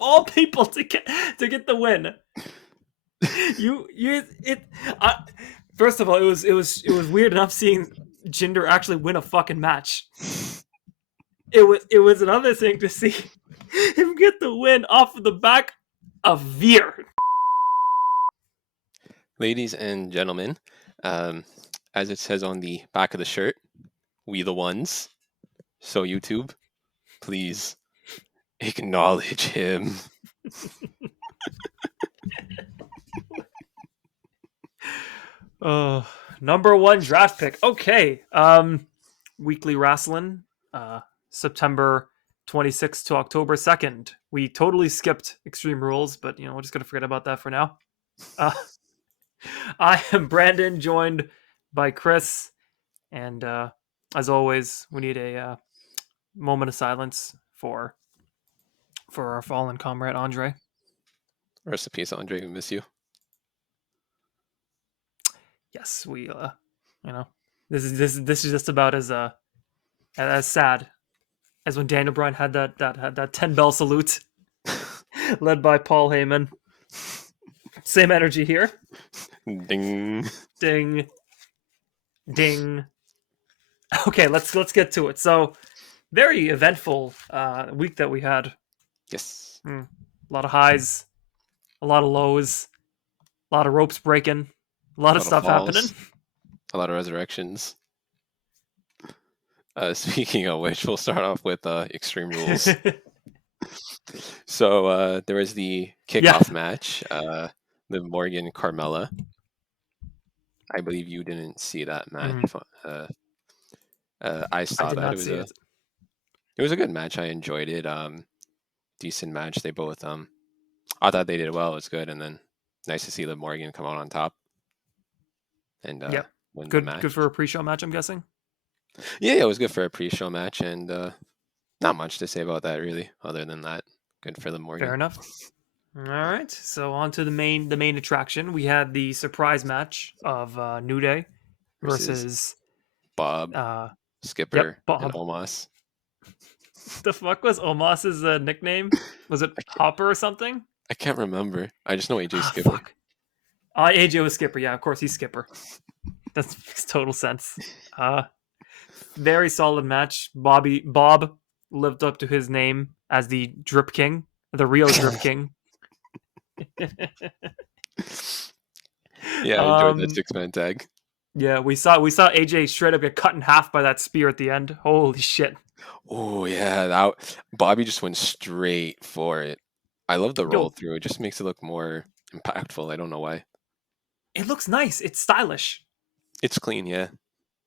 all people to get the win. First of all, it was weird enough seeing Jinder actually win a fucking match. It was another thing to see him get the win off of the back of Veer. Ladies and gentlemen, as it says on the back of the shirt, we the ones. So YouTube, please acknowledge him. Number one draft pick. Okay. Weekly Wrasslin, September 26th to October 2nd. We totally skipped Extreme Rules, but we're just gonna forget about that for now. I am Brandon, joined by Chris, and as always, we need a moment of silence for our fallen comrade Andre. Rest in peace, Andre. We miss you. Yes, we this is just about as sad as when Daniel Bryan had that 10 bell salute led by Paul Heyman. Same energy here. Ding. Ding. Ding. Okay, let's get to it. So, very eventful week that we had. Yes. A lot of highs, a lot of lows, a lot of ropes breaking, a lot of stuff happening. A lot of resurrections. Speaking of which, we'll start off with Extreme Rules. So there was the kickoff match, Liv Morgan, Carmella. I believe you didn't see that match. I saw that. It was a good match. I enjoyed it. Decent match. They both I thought they did well. It was good, and then nice to see Liv Morgan come out on top. And win the match. Good for a pre-show match, I'm guessing. Yeah, it was good for a pre-show match, and not much to say about that really, other than that. Good for Liv Morgan. Fair enough. All right, so on to the main attraction. We had the surprise match of New Day versus Bob, Skipper, Bob. and Omos. The fuck was Omos's nickname? Was it Hopper or something? I can't remember. I just know AJ Skipper. Fuck. AJ was Skipper. Yeah, of course he's Skipper. That makes total sense. Very solid match. Bob lived up to his name as the Drip King, the real Drip King. Yeah, I enjoyed that 6-man tag. Yeah, we saw AJ straight up get cut in half by that spear at the end. Holy shit. Oh yeah, Bobby just went straight for it. I love the roll through. It just makes it look more impactful. I don't know why. It looks nice. It's stylish. It's clean, yeah.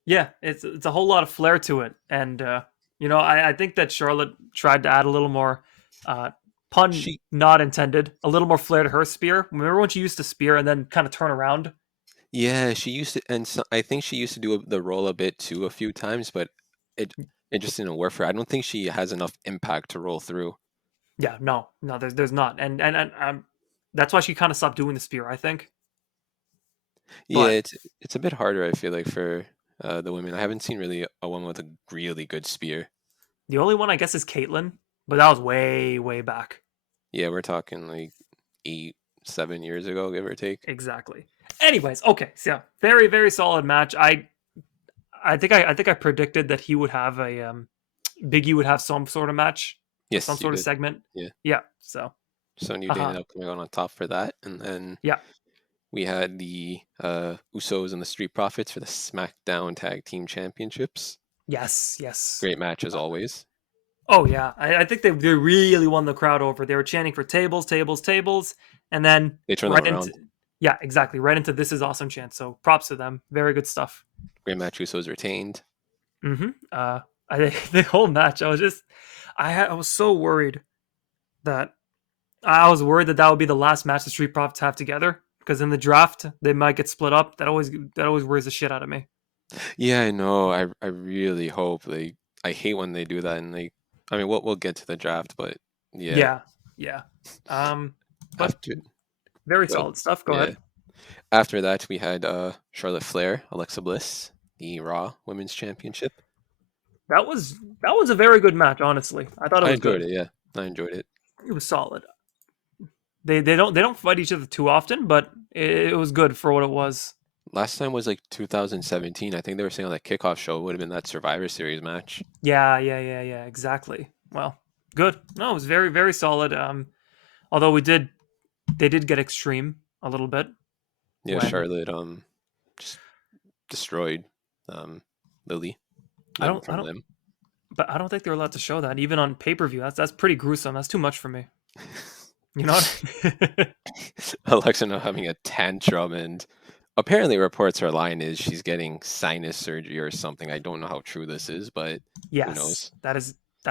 Yeah, it's a whole lot of flair to it, and I think that Charlotte tried to add a little more pun not intended, a little more flair to her spear. Remember when she used to spear and then kind of turn around? Yeah, she used to, and I think she used to do the roll a bit too a few times, but it just didn't work for her. I don't think she has enough impact to roll through. Yeah, no, there's not, and that's why she kind of stopped doing the spear, I think. Yeah, it's a bit harder, I feel like, for the women. I haven't seen really a woman with a really good spear. The only one, I guess, is Caitlyn, but that was way, way back. Yeah, we're talking like 8-7 years ago, give or take. Exactly. Anyways, okay, so yeah, very, very solid match. I think I predicted that he would have a Big E would have some sort of match, yes, some sort of segment. Yeah. So New Day ended up coming on top for that, and then we had the Usos and the Street Profits for the Smackdown Tag Team Championships. Yes. Great match as always. Oh yeah, I think they really won the crowd over. They were chanting for tables, and then they turned that around. Yeah, exactly. Right into "This is awesome" chant. So props to them. Very good stuff. Great match. Usos retained. The whole match, I was so worried that that would be the last match the Street Profits have together, because in the draft they might get split up. That always worries the shit out of me. Yeah, I know. I really hope I hate when they do that, and I mean, we'll get to the draft, but yeah. But very solid stuff. Go ahead. After that, we had Charlotte Flair, Alexa Bliss, the Raw Women's Championship. That was a very good match, honestly. I thought it was good. I enjoyed it. Yeah, I enjoyed it. It was solid. They don't fight each other too often, but it was good for what it was. Last time was like 2017. I think they were saying on that kickoff show would have been that Survivor Series match. Yeah, exactly. Well, good. No, it was very, very solid. Although they did get extreme a little bit Yeah, when Charlotte just destroyed Lily I limb don't, I from don't, limb. but I don't think they're allowed to show that even on pay per view. That's pretty gruesome. That's too much for me. You know what? Alexa now having a tantrum, and apparently reports her line is she's getting sinus surgery or something. I don't know how true this is, but who Yes, knows? that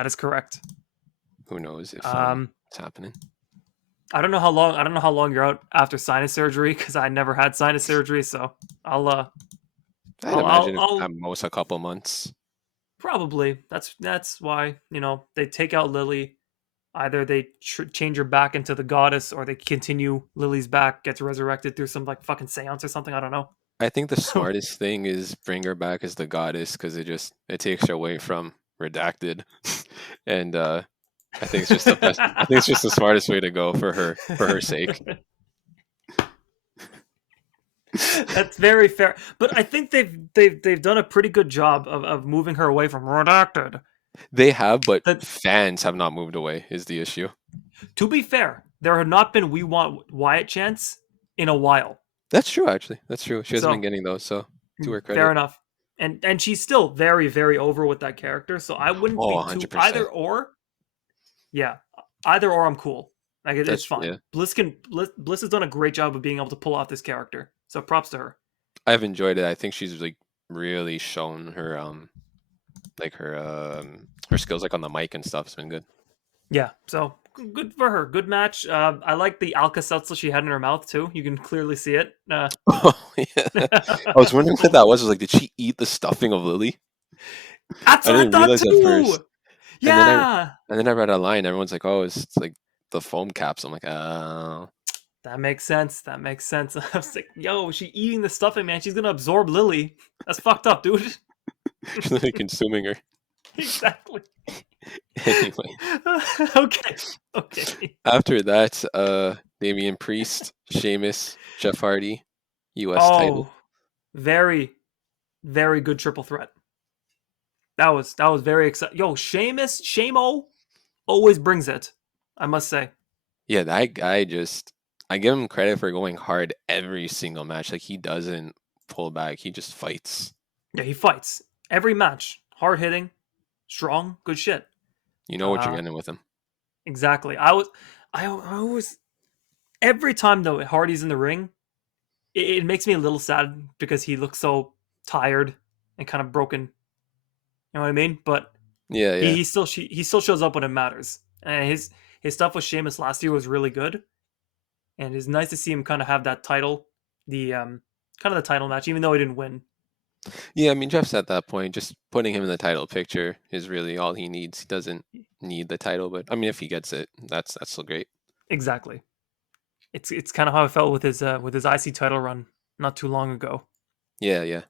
is correct. Who knows if Um, it's happening? I don't know how long you're out after sinus surgery because I never had sinus surgery. So I'll uh I'd imagine if I'll at most a couple months. probably that's why they take out Lily. Either they change her back into the goddess, or they continue Lily's back gets resurrected through some like fucking seance or something. I don't know. I think the smartest thing is bring her back as the goddess because it takes her away from redacted, and I think it's just the best. I think it's just the smartest way to go for her sake. That's very fair, but I think they've done a pretty good job of moving her away from redacted. They have, but That fans have not moved away. Is the issue? To be fair, there have not been "We Want Wyatt" chants in a while. That's true. Actually, that's true. She hasn't been So getting those. So to her fair credit. enough. And she's still very, very over with that character. So I wouldn't Oh, be too 100%. yeah, either or I'm cool. Like it's That's fine. yeah. Bliss has done a great job of being able to pull off this character. So props to her. I've enjoyed it. I think she's like really shown her like her skills like on the mic and stuff. It's been good. Yeah, so good for her. Good match. I like the Alka-Seltzer she had in her mouth too. You can clearly see it. Oh yeah. I was wondering what that was. I was like, did she eat the stuffing of Lily? That's I what I didn't thought realize at first. too. And then I Yeah, and then I read online. Everyone's like, oh, it's like the foam caps. I'm like, oh. that makes sense. That makes sense. I was like, yo, she eating the stuffing, man. She's gonna absorb Lily. That's fucked up, dude. She's literally consuming her. Exactly. Anyway, Okay. Okay. after that, Damian Priest, Sheamus, Jeff Hardy, U.S. title. Oh, very, very good triple threat. That was very exciting. Yo, Sheamus, Shamo always brings it. I must say. Yeah, that guy just. I give him credit for going hard every single match. Like he doesn't pull back. He just fights. Yeah, he fights every match. Hard hitting, strong, good shit. You know what you're Uh, getting with him. exactly. I always, every time though Hardy's in the ring, it makes me a little sad because he looks so tired and kind of broken. You know what I mean? But Yeah, yeah. he still shows up when it matters. And his stuff with Sheamus last year was really good, and it's nice to see him kind of have that title, the kind of the title match, even though he didn't win. Yeah, I mean, Jeff's at that point. Just putting him in the title picture is really all he needs. He doesn't need the title, but I mean, if he gets it, that's still great. Exactly. It's kind of how I felt with his IC title run not too long ago. Yeah, yeah.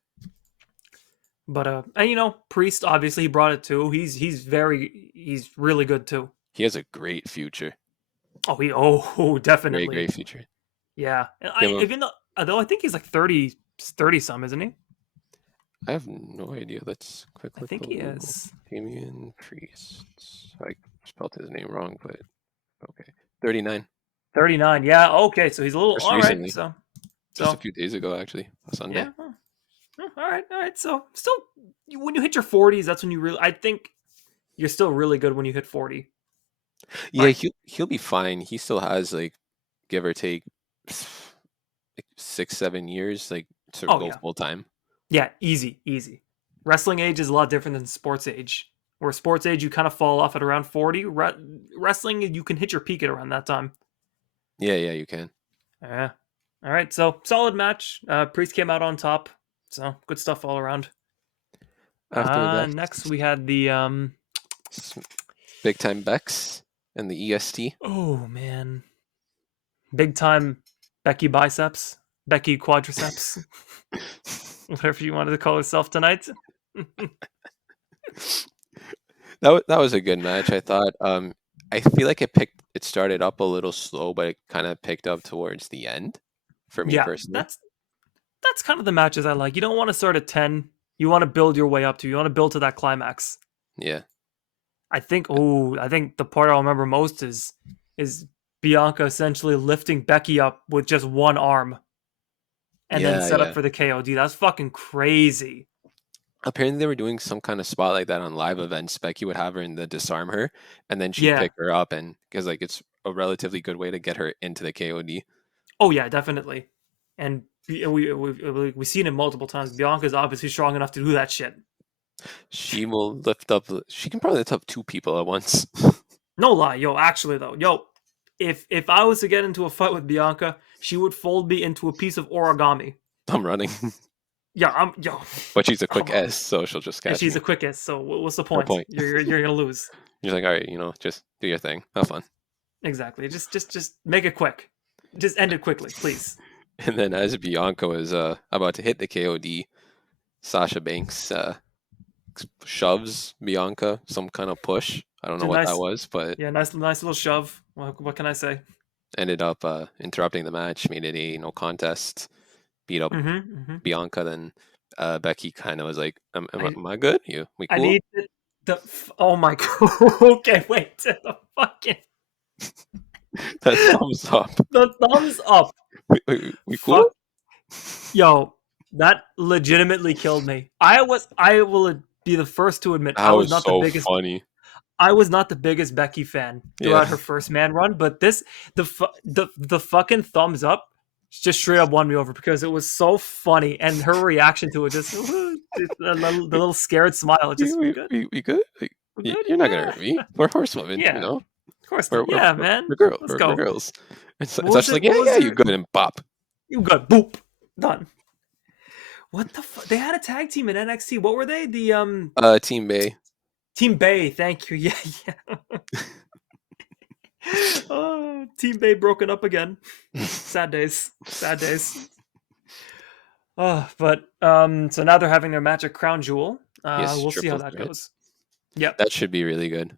But and Priest obviously he brought it too. He's really good too. He has a great future. Oh Great, definitely. great future. Yeah. And Give him. even though I think he's like 30 some, isn't he? I have no idea. Let's quick I look think on he Google. is. Damian Priest. I spelled his name wrong, but okay. 39. 39. Yeah, okay. So he's a little Just all right. recently. So Just a few days ago, actually. A Sunday. yeah. All right. All right. So still when you hit your 40s, that's when you really I think you're still really good when you hit 40. Yeah, Like, he'll be fine. He still has like give or take like 6, 7 years like to oh go yeah. full time. Yeah, easy. Wrestling age is a lot different than sports age. Where sports age you kind of fall off at around 40. Wrestling you can hit your peak at around that time. Yeah, yeah, you can. Yeah. All right. So solid match. Priest came out on top. So good stuff all around. After that, Next we had the s- big time Bex and the EST. oh man, big time Becky Biceps, Becky Quadriceps, whatever you wanted to call herself tonight. That was a good match. I thought. I feel like it started up a little slow, but it kind of picked up towards the end for me Yeah, personally. that's kind of the matches I like. You don't want to start at 10. You want to build your way up to. You want to build to that climax. Yeah. I think the part I'll remember most is Bianca essentially lifting Becky up with just one arm and then Yeah, set up yeah. for the KOD. That's fucking crazy. Apparently they were doing some kind of spot like that on live events. Becky would have her in the disarm her, and then she'd Yeah. pick her up, and because like it's a relatively good way to get her into the KOD. Oh yeah, definitely. And we seen it multiple times. Bianca's obviously strong enough to do that shit. She will lift up. She can probably lift up two people at once. No lie, yo. Actually though, yo, if I was to get into a fight with Bianca, she would fold me into a piece of origami. I'm running, Yeah, I'm yo. but she's a quick I'm, S, so she'll just and catch she's me. the quickest. So what's the No point? point. You're gonna lose. You're like, all right, just do your thing, have fun. Exactly. Just make it quick. Just end it quickly, please. And then as Bianca was about to hit the KOD, Sasha Banks shoves Bianca, some kind of push. I don't know Just what that nice, was, but yeah, nice little shove. What can I say? ended up interrupting the match, made it a no contest, beat up Mm-hmm. Bianca. Then Becky kind of was like, I am I good? We I cool? need oh my god. Okay, wait. The fucking That thumbs up. the thumbs up. We cool? Fuck, yo, that legitimately killed me. I will be the first to admit That was so funny. I was not the biggest Becky fan Yeah. throughout her first man run, but the fucking thumbs up just straight up won me over because it was so funny and her reaction to it just the little scared smile. Just We good? Like, we good, you're not gonna yeah, hurt me. We're horsewomen, yeah, of course We're not, yeah, man. Let's we're go. girls. It's What was such like, it? What was yeah, you her? good and pop. You good? Boop, done. What the fuck? They had a tag team in NXT. What were they? The Team Bay. Team Bay. Thank you. Yeah, yeah. Oh, Team Bay broken up again. Sad days. Sad days. Oh, but so now they're having their match at Crown Jewel. Yes, We'll see how triple that threat. goes. Yep. That should be really good.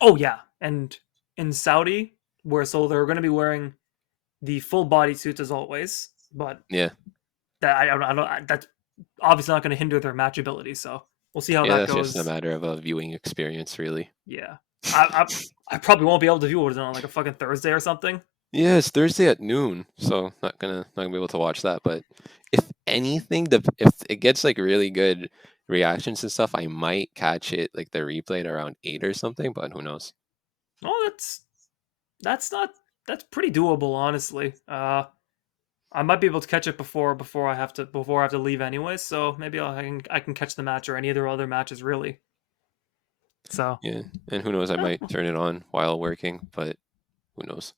Oh yeah, and in Saudi, where so they're going to be wearing the full body suits as always, but Yeah. that I don't that's obviously not going to hinder their matchability. So we'll see how Yeah, that that's just a goes. matter of a viewing experience, really. Yeah, I probably won't be able to view it on like a fucking Thursday or something. Yeah, it's Thursday at noon, so not gonna be able to watch that. But if anything, if it gets like really good reactions and stuff, I might catch it like the replay at around 8 or something. But who knows? Oh, that's not that's pretty doable, honestly. I might be able to catch it before I have to leave anyway. So maybe I can catch the match or any of their other matches really. So Yeah, and who knows? I might turn it on while working, but who knows?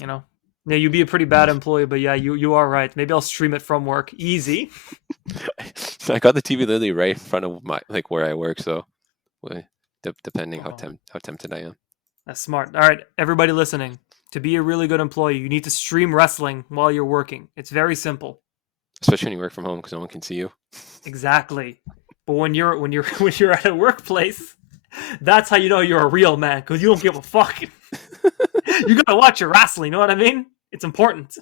you know, yeah, you'd be a pretty bad employee, but yeah, you are right. Maybe I'll stream it from work, easy. I got the TV literally right in front of my like where I work, so depending Oh, how tempted I am. that's smart. All right, everybody listening. To be a really good employee, you need to stream wrestling while you're working. It's very simple. Especially when you work from home because no one can see you. Exactly. But when you're at a workplace, that's how you know you're a real man because you don't give a fuck. You gotta watch your wrestling. You know what I mean? It's important.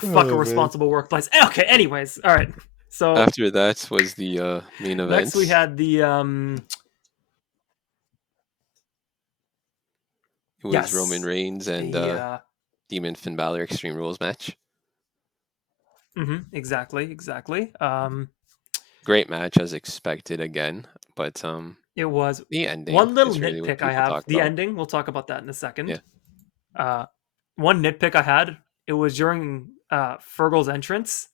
Fuck a responsible workplace. Okay. Anyways, all right. So After that was the main event. next we had the It was yes Roman Reigns and the Demon Finn Balor Extreme Rules match. exactly. Great match as expected again, but It was the ending one little is really what nitpick I people have. talk The about. ending. We'll talk about that in a second. Yeah. One nitpick I had. It was during Fergal's entrance.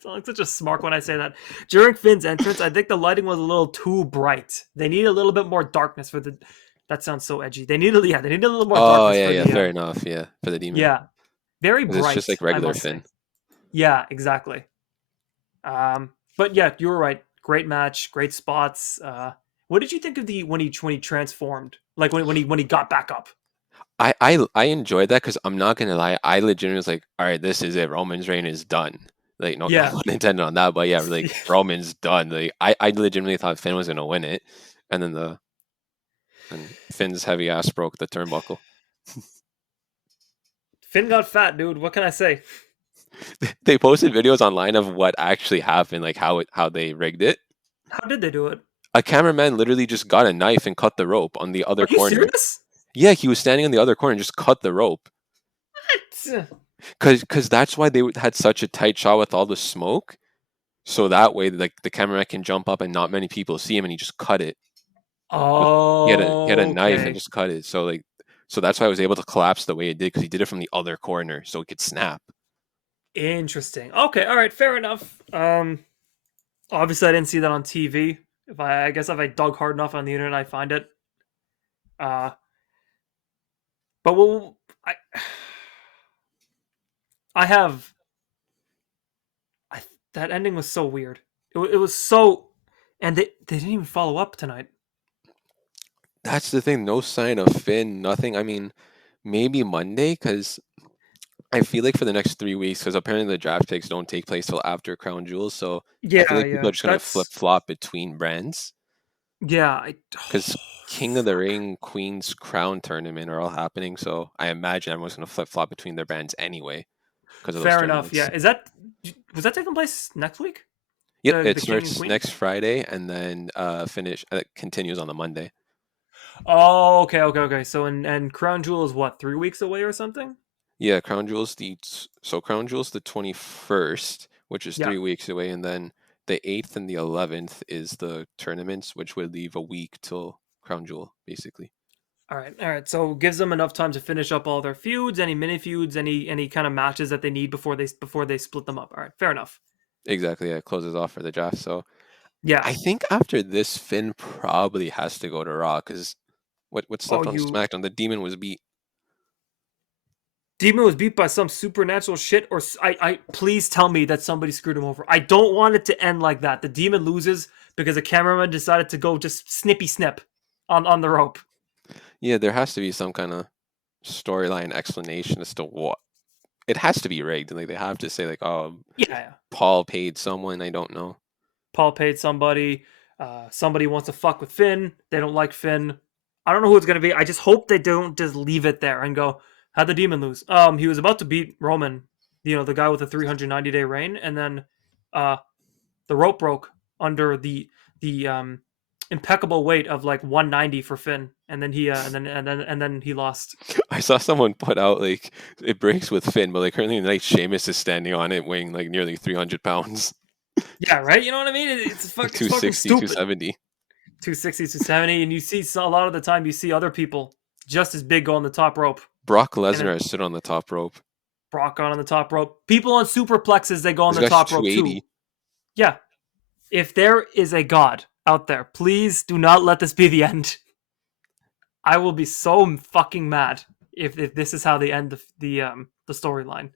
So I'm such a smart when I say that. During Finn's entrance, I think the lighting was a little too bright. They need a little bit more darkness for the. That sounds so edgy. They need a little more Oh darkness yeah, for yeah, the. fair enough. Yeah, for the Demon. Yeah, very 'Cause it's just bright. like I regular must say. Finn. Yeah, exactly. But yeah, you were right. Great match, great spots. What did you think of the when he transformed? Like when he got back up? I enjoyed that because I'm not gonna lie, I legitimately was like, all right, this is it. Roman's reign is done. Like, no, no Yeah. pun intended on that, but yeah, like Roman's done. Like, I legitimately thought Finn was gonna win it, and then Finn's heavy ass broke the turnbuckle. Finn got fat, dude. What can I say? They posted videos online of what actually happened, like how they rigged it. How did they do it? A cameraman literally just got a knife and cut the rope on the Are other you corner. serious? Yeah, he was standing on the other corner and just cut the rope. What? Cause that's why they had such a tight shot with all the smoke. So that way, like the cameraman can jump up and not many people see him, and he just cut it. He had a knife and Okay. just cut it. So that's why I was able to collapse the way it did because he did it from the other corner, so it could snap. Interesting. Okay, all right, fair enough. Obviously I didn't see that on TV. I guess if I dug hard enough on the internet, I find it. Uh, but I have I that ending was so weird. It was so, and they didn't even follow up tonight. That's the thing. No sign of Finn. Nothing. I mean, maybe Monday because I feel like for the next 3 weeks, because apparently the draft picks don't take place till after Crown Jewels, so I feel Yeah, like people yeah. are just gonna flip That's flop between brands. yeah. Because King of the Fuck. Ring, Queen's Crown tournament are all happening, so I imagine everyone's gonna flip flop between their brands anyway because of those Fair enough. tournaments. Yeah. Was that taking place next week? Yep, it The king and starts queen. next Friday and then continues on the Monday. Oh, okay, okay, okay. So and Crown Jewel is what, 3 weeks away or something? Yeah, Crown Jewel's the 21st, which is Yeah. 3 weeks away, and then the 8th and the 11th is the tournaments, which would leave a week till Crown Jewel, basically. All right, all right. So gives them enough time to finish up all their feuds, any mini feuds, any kind of matches that they need before they split them up. All right, fair enough. Exactly, yeah, it closes off for the draft. So Yeah. I think after this, Finn probably has to go to Raw because what's Oh, left on you SmackDown? The Demon was beat. Demon was beat by some supernatural shit, or I please tell me that somebody screwed him over. I don't want it to end like that. The Demon loses because a cameraman decided to go just snippy snip on the rope. Yeah, there has to be some kind of storyline explanation as to what it has to be rigged. Like they have to say like, oh, Yeah, yeah. Paul paid someone. I don't know. Paul paid somebody. Somebody wants to fuck with Finn. They don't like Finn. I don't know who it's gonna be. I just hope they don't just leave it there and go, how'd the demon lose? He was about to beat Roman, the guy with the 390-day reign, and then uh the rope broke under the impeccable weight of like 190 for Finn, and then he lost. I saw someone put out like it breaks with Finn, but like currently like Sheamus is standing on it, weighing like nearly 300 pounds, Yeah, right. You know what I mean? like It's fucking 260, stupid. 270. 260 to 70, and you see a lot of the time you see other people just as big go on the top rope, Brock and then Lesnar has stood on the top rope. Brock got on the top rope. People on superplexes, they go on This the guy's top rope too. 280. Yeah. If there is a god out there, please do not let this be the end. I will be so fucking mad if this is how they end the storyline.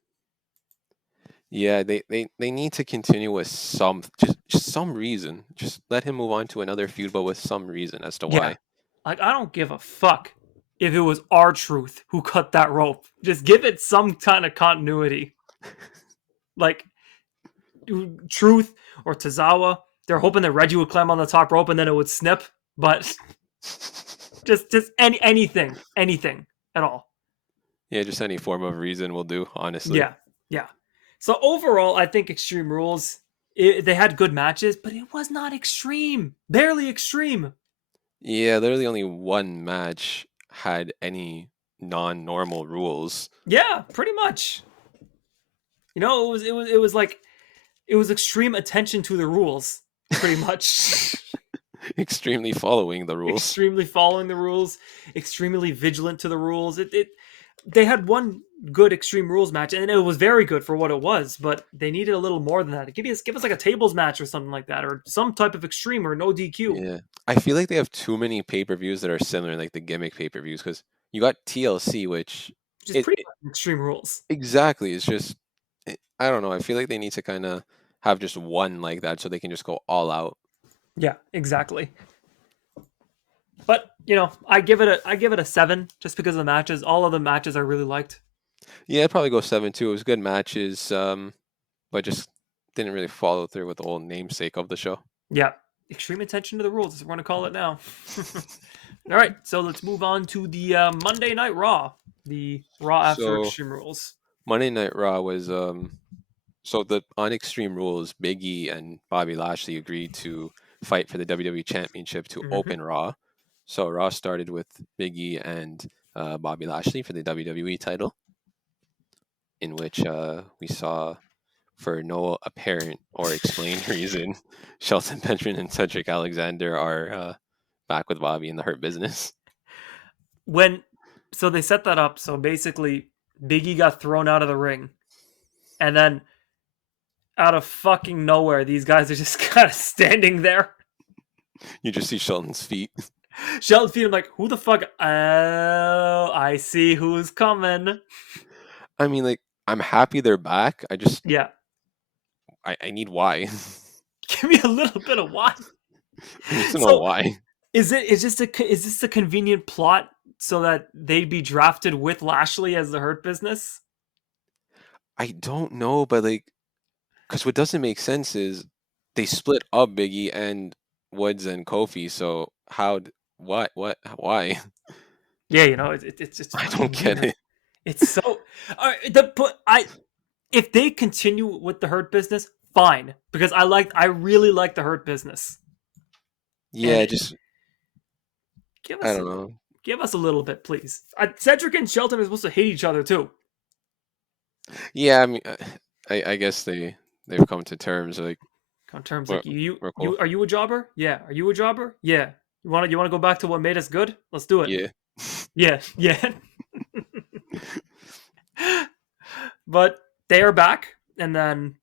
Yeah, they need to continue with just some reason. Just let him move on to another feud, but with some reason as to Yeah. why. Like I don't give a fuck if it was R-Truth who cut that rope. Just give it some kind of continuity. Like Truth or Tozawa, they're hoping that Reggie would climb on the top rope and then it would snip, but just anything at all. Yeah, just any form of reason will do, honestly. Yeah, yeah. So overall, I think Extreme Rules, they had good matches, but it was not extreme, barely extreme. Yeah, literally only one match had any non-normal rules. Yeah, pretty much. It was like it was extreme attention to the rules, pretty much. Extremely following the rules. Extremely following the rules, extremely vigilant to the rules. They had one good Extreme Rules match, and it was very good for what it was. But they needed a little more than that. Give us like a tables match or something like that, or some type of extreme or no DQ. Yeah. I feel like they have too many pay-per-views that are similar, like the gimmick pay-per-views, because you got TLC, which Which is it, pretty it much Extreme Rules. exactly it's just I don't know. I feel like they need to kind of have just one like that so they can just go all out. Yeah, exactly. But I give it a 7 just because of the matches. All of the matches I really liked. Yeah, I'd probably go 7 too. It was good matches, but just didn't really follow through with the whole namesake of the show. Yeah, extreme attention to the rules, as we're gonna call it now. All right, so let's move on to the Monday Night Raw, the Raw after So Extreme Rules. Monday Night Raw was so the on Extreme Rules, Big E and Bobby Lashley agreed to fight for the WWE Championship to Mm-hmm. open Raw. So Raw started with Big E and Bobby Lashley for the WWE title, in which we saw, for no apparent or explained reason, Shelton Benjamin and Cedric Alexander are back with Bobby in the Hurt Business. So they set that up. So basically, Biggie got thrown out of the ring, and then out of fucking nowhere, these guys are just kind of standing there. You just see Shelton's feet. Shelton's feet. I'm like, who the fuck? Oh, I see who's coming. I mean, like, I'm happy they're back. Yeah, I need why. give me a little bit of why. I need to know So why. is this a convenient plot so that they'd be drafted with Lashley as the Hurt Business? I don't know, but like, because what doesn't make sense is they split up Biggie and Woods and Kofi. So what, why? Yeah, it's just I fucking don't get weird. it. It's so. If they continue with the Hurt Business, fine, because I really like the Hurt Business. Yeah, And just give I us don't know. give us a little bit, please. Cedric and Shelton are supposed to hate each other too. Yeah, I mean, I guess they've come to terms like On terms we're, like you we're you cool. are you a jobber? Yeah. Are you a jobber? Yeah. You want to go back to what made us good? Let's do it. Yeah, Yeah. Yeah. But they are back, and then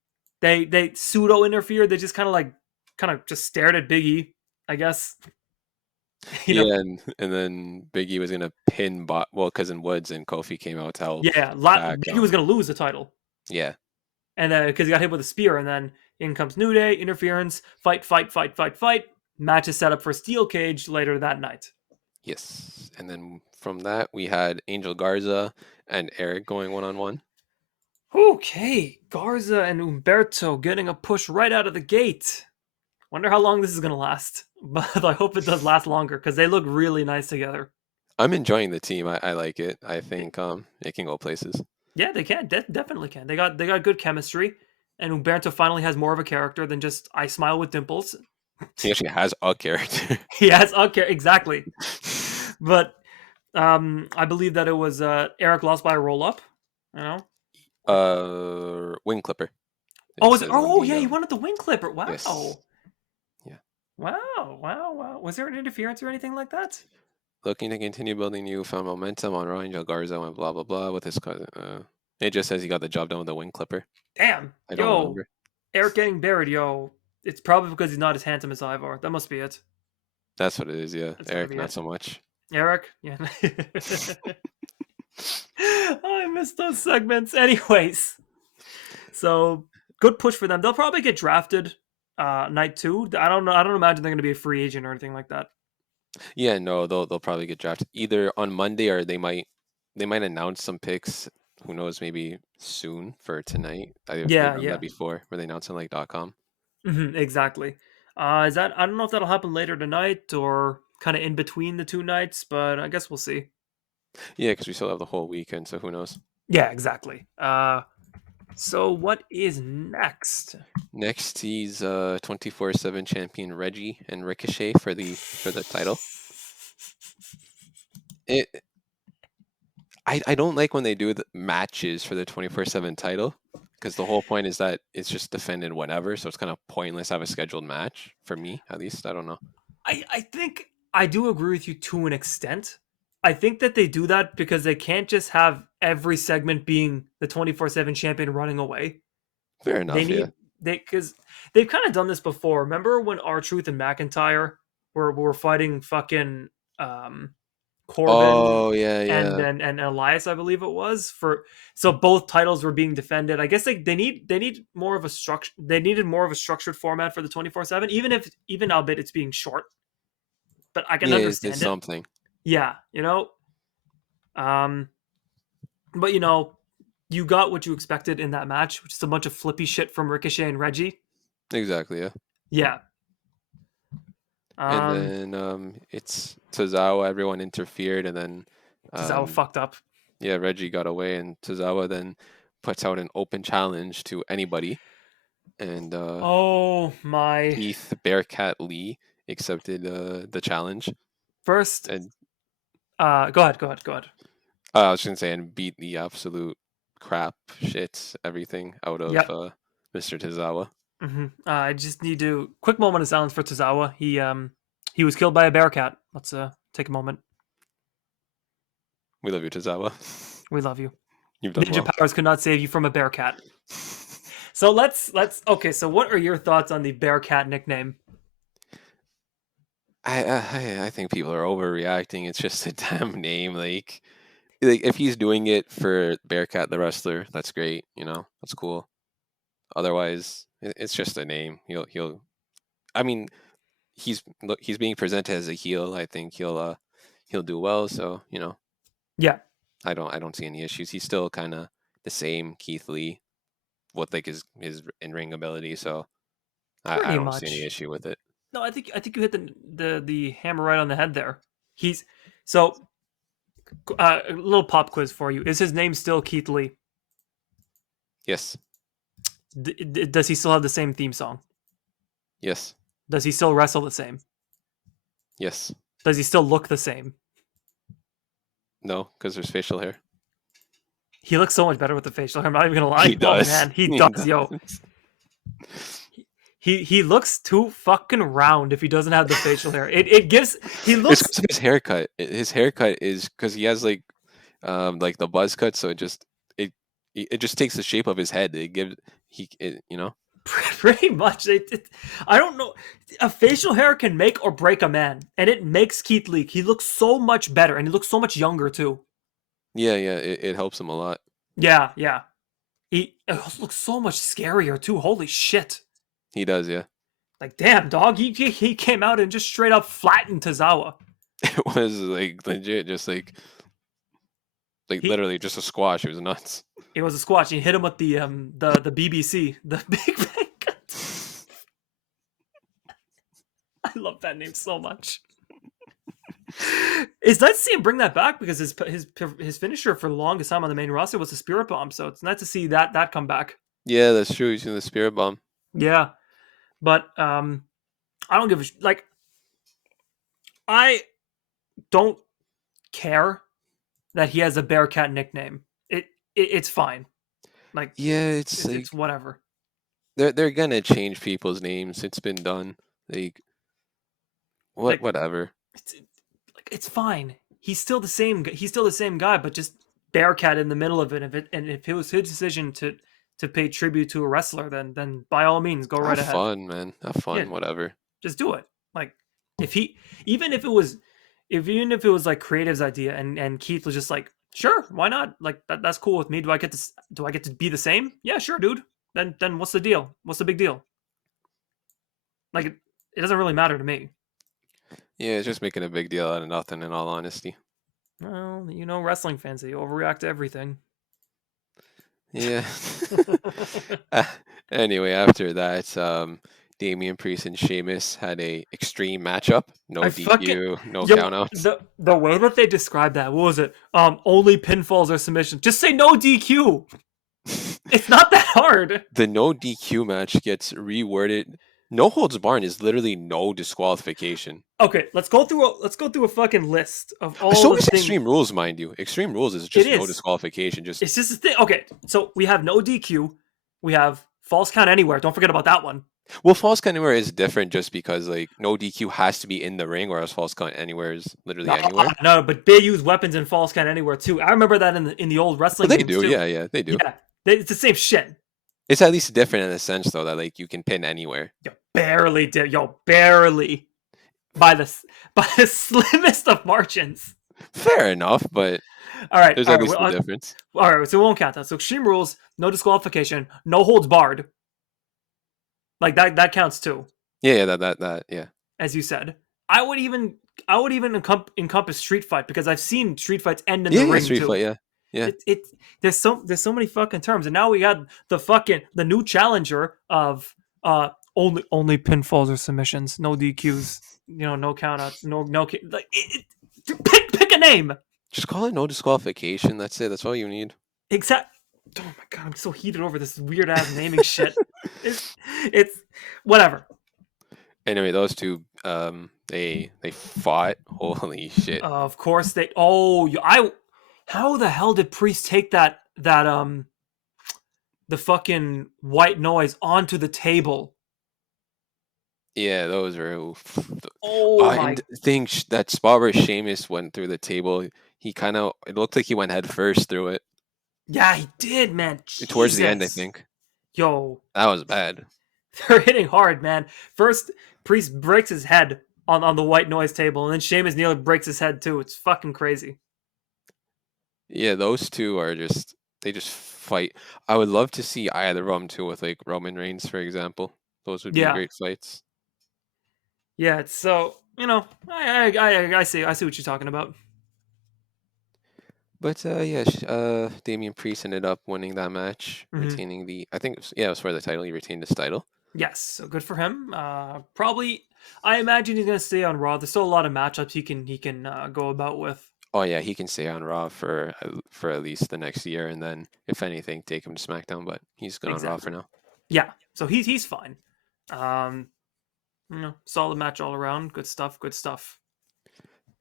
they pseudo interfered. They just kind of just stared at Biggie, I guess. you know, yeah, and then Biggie was gonna pin because in Woods and Kofi came out to help yeah. back. Biggie was gonna lose the title, Yeah, and then because he got hit with a spear, and then in comes New Day, interference, fight, fight, fight, fight, fight. Match is set up for a steel cage later that night. yes, and then from that we had Angel Garza and Eric going 1-on-1. Okay, Garza and Umberto getting a push right out of the gate. Wonder how long this is gonna last, but I hope it does last longer because they look really nice together. I'm enjoying the team. I like it. I think it can go places. Yeah, they can. Definitely can. They got good chemistry, and Umberto finally has more of a character than just I smile with dimples. He actually has a character. He has okay, exactly. But I believe that it was Eric lost by a roll up. You know. Wing Clipper. Oh, It says on oh the yeah, he wanted the wing clipper. Wow. yes, yeah. Wow. Was there an interference or anything like that? Looking to continue building newfound momentum on Raw. Angel Garza went blah blah blah with his cousin. It just says he got the job done with the Wing Clipper. Damn. I don't Yo, remember. Eric getting buried. Yo, it's probably because he's not as handsome as Ivar. That must be it. That's what it is. Yeah, That's gotta Eric, be not it. so much. Eric, yeah. I missed those segments. Anyways, so good push for them. They'll probably get drafted night two. I don't know. I don't imagine they're going to be a free agent or anything like that. Yeah, no, they'll probably get drafted either on Monday or they might announce some picks. Who knows? Maybe soon for tonight. They've Yeah, done yeah, that before, where they announce on like .com. exactly. Is that I don't know if that'll happen later tonight or kind of in between the two nights, but I guess we'll see. Yeah, because we still have the whole weekend, so who knows? Yeah, exactly. So what is next? Next, he's 24/7 champion Reggie and Ricochet for the title. It I don't like when they do the matches for the 24/7 title because the whole point is that it's just defended whenever, so it's kind of pointless to have a scheduled match for me at least. I don't know. I think I do agree with you to an extent. I think that they do that because they can't just have every segment being the 24/7 champion running away. Fair They enough, yeah. need because they've kind of done this before. Remember when R-Truth and McIntyre were fighting fucking Corbin Oh yeah, and yeah, then and Elias, I believe it was for so both titles were being defended. I guess they need more of a structure. They needed more of a structured format for the 24/7, even albeit it's being short. But I can yeah. It's understand it. something. Yeah. Um, but you got what you expected in that match, which is a bunch of flippy shit from Ricochet and Reggie. Exactly, yeah. Yeah. And Um, then it's Tozawa. Everyone interfered, and then Tozawa um, fucked up. yeah, Reggie got away, and Tozawa then puts out an open challenge to anybody, and Oh my! Keith Bearcat Lee accepted the challenge, First, and go ahead, go ahead, go ahead. I was gonna say, and beat the absolute crap, shit, everything out of Yep. Mr. Tozawa. I just need to quick moment of silence for Tozawa. He was killed by a bearcat. Let's take a moment. We love you, Tozawa. We love you. You've done Ninja well. powers could not save you from a bearcat. So let's okay. So what are your thoughts on the bearcat nickname? I think people are overreacting. It's just a damn name. Like if he's doing it for Bearcat the wrestler, that's great. That's cool. Otherwise, it's just a name. He'll. I mean, he's being presented as a heel. I think he'll do well. So Yeah, I don't see any issues. He's still kind of the same Keith Lee with like his in ring ability. So I pretty don't see any much. issue with it. No, I think you hit the hammer right on the head there. He's so a little pop quiz for you. Is his name still Keith Lee? Yes, Does he still have the same theme song? yes, Does he still wrestle the same? yes. Does he still look the same? No, because there's facial hair. He looks so much better with the facial hair. I'm not even gonna lie. He Oh does. man, he He does, yo. does. He looks too fucking round if he doesn't have the facial hair. It gives he It's looks 'cause of his haircut. His haircut is because he has like the buzz cut, so it just takes the shape of his head. It gives pretty much. I don't know. A facial hair can make or break a man, and it makes Keith Lee. He looks so much better, and he looks so much younger too. Yeah, it helps him a lot. Yeah, yeah. He also looks so much scarier too. Holy shit! He does, yeah. Like damn, dog. He came out and just straight up flattened Tozawa. It was like legit, just like He literally just a squash. It was nuts. it was a squash. And he hit him with the BBC, the Big Bang. I love that name so much. It's nice to see him bring that back because his finisher for the longest time on the main roster was the Spirit Bomb. So it's nice to see that come back. Yeah, that's true. He's in the spirit bomb. Yeah, but I don't give a like. I don't care that he has a Bearcat nickname. It's fine. Like Yeah, it's like it's whatever. they're gonna change people's names. It's been done. Like Like whatever. it's fine. He's still the same. He's still the same guy, but just Bearcat in the middle of it. If it was his decision to pay tribute to a wrestler, then by all means go right Have ahead. fun, man. Have Yeah, fun. Whatever. just do it. Like if he even if it was like Creative's idea and Keith was just like, sure, why not? Like that's cool with me. Do I get to be the same? Yeah, sure, dude. Then what's the deal? What's the big deal? Like it doesn't really matter to me. Yeah, it's just making a big deal out of nothing. In all honesty. Well, wrestling fans, they overreact to everything. Yeah. Uh, anyway, after that, Damian Priest and Sheamus had a extreme matchup. No I DQ, no yo countouts. the way that they described that, what was it? Only pinfalls or submission. Just say no DQ. It's not that hard. The no DQ match gets reworded. No holds barred is literally no disqualification. Okay, let's go through a fucking list of all So the is things. Extreme Rules, mind you. Extreme Rules is just It no is. disqualification. Just It's just a thing. Okay, so we have no DQ. We have false count anywhere. Don't forget about that one. well, false count anywhere is different just because like no DQ has to be in the ring, whereas false count anywhere is literally anywhere. No, but they use weapons in false count anywhere too. I remember that in the old wrestling Well, they games do, too. yeah, they do. Yeah, it's the same shit. It's at least different in a sense though that like you can pin anywhere. Yo, barely did. Yo, barely. By the slimmest of margins. Fair enough, but All right, there's all at right, least a difference. all right. So we won't count that. So Extreme Rules, no disqualification, no holds barred. Like that counts too, Yeah, that yeah. as you said. I would even encompass Street Fight because I've seen Street Fights end in Yeah, the yeah, ring street too. fight, yeah. Yeah. There's so many fucking terms, and now we got the new challenger of only pinfalls or submissions, no DQs, no countouts, like pick a name. Just call it no disqualification. That's it. That's all you need. Exact. Oh my god, I'm so heated over this weird ass naming shit. It's whatever. Anyway, those two, they fought. Holy shit! Of course they. Oh, how the hell did Priest take that the fucking white noise onto the table? Yeah, those are. Oh my. And thing that spot where Sheamus went through the table, he kind of it looked like he went head first through it. Yeah, he did, man. Towards the end, I Jesus. think. Yo, That was bad. they're hitting hard, man. First, Priest breaks his head on the white noise table, and then Sheamus nearly breaks his head too. It's fucking crazy. Yeah, those two are they just fight. I would love to see either of them too with like Roman Reigns, for example. Those would be Yeah. great fights. Yeah, it's so I see what you're talking about. But yeah, Damian Priest ended up winning that match, retaining the. I think it was for the title. He retained his title. Yes, so good for him. Probably, I imagine he's gonna stay on Raw. There's still a lot of matchups he can go about with. Oh yeah, he can stay on Raw for at least the next year, and then if anything, take him to SmackDown. But he's good on Raw for now. Yeah, so he's fine. Solid match all around. Good stuff. Good stuff.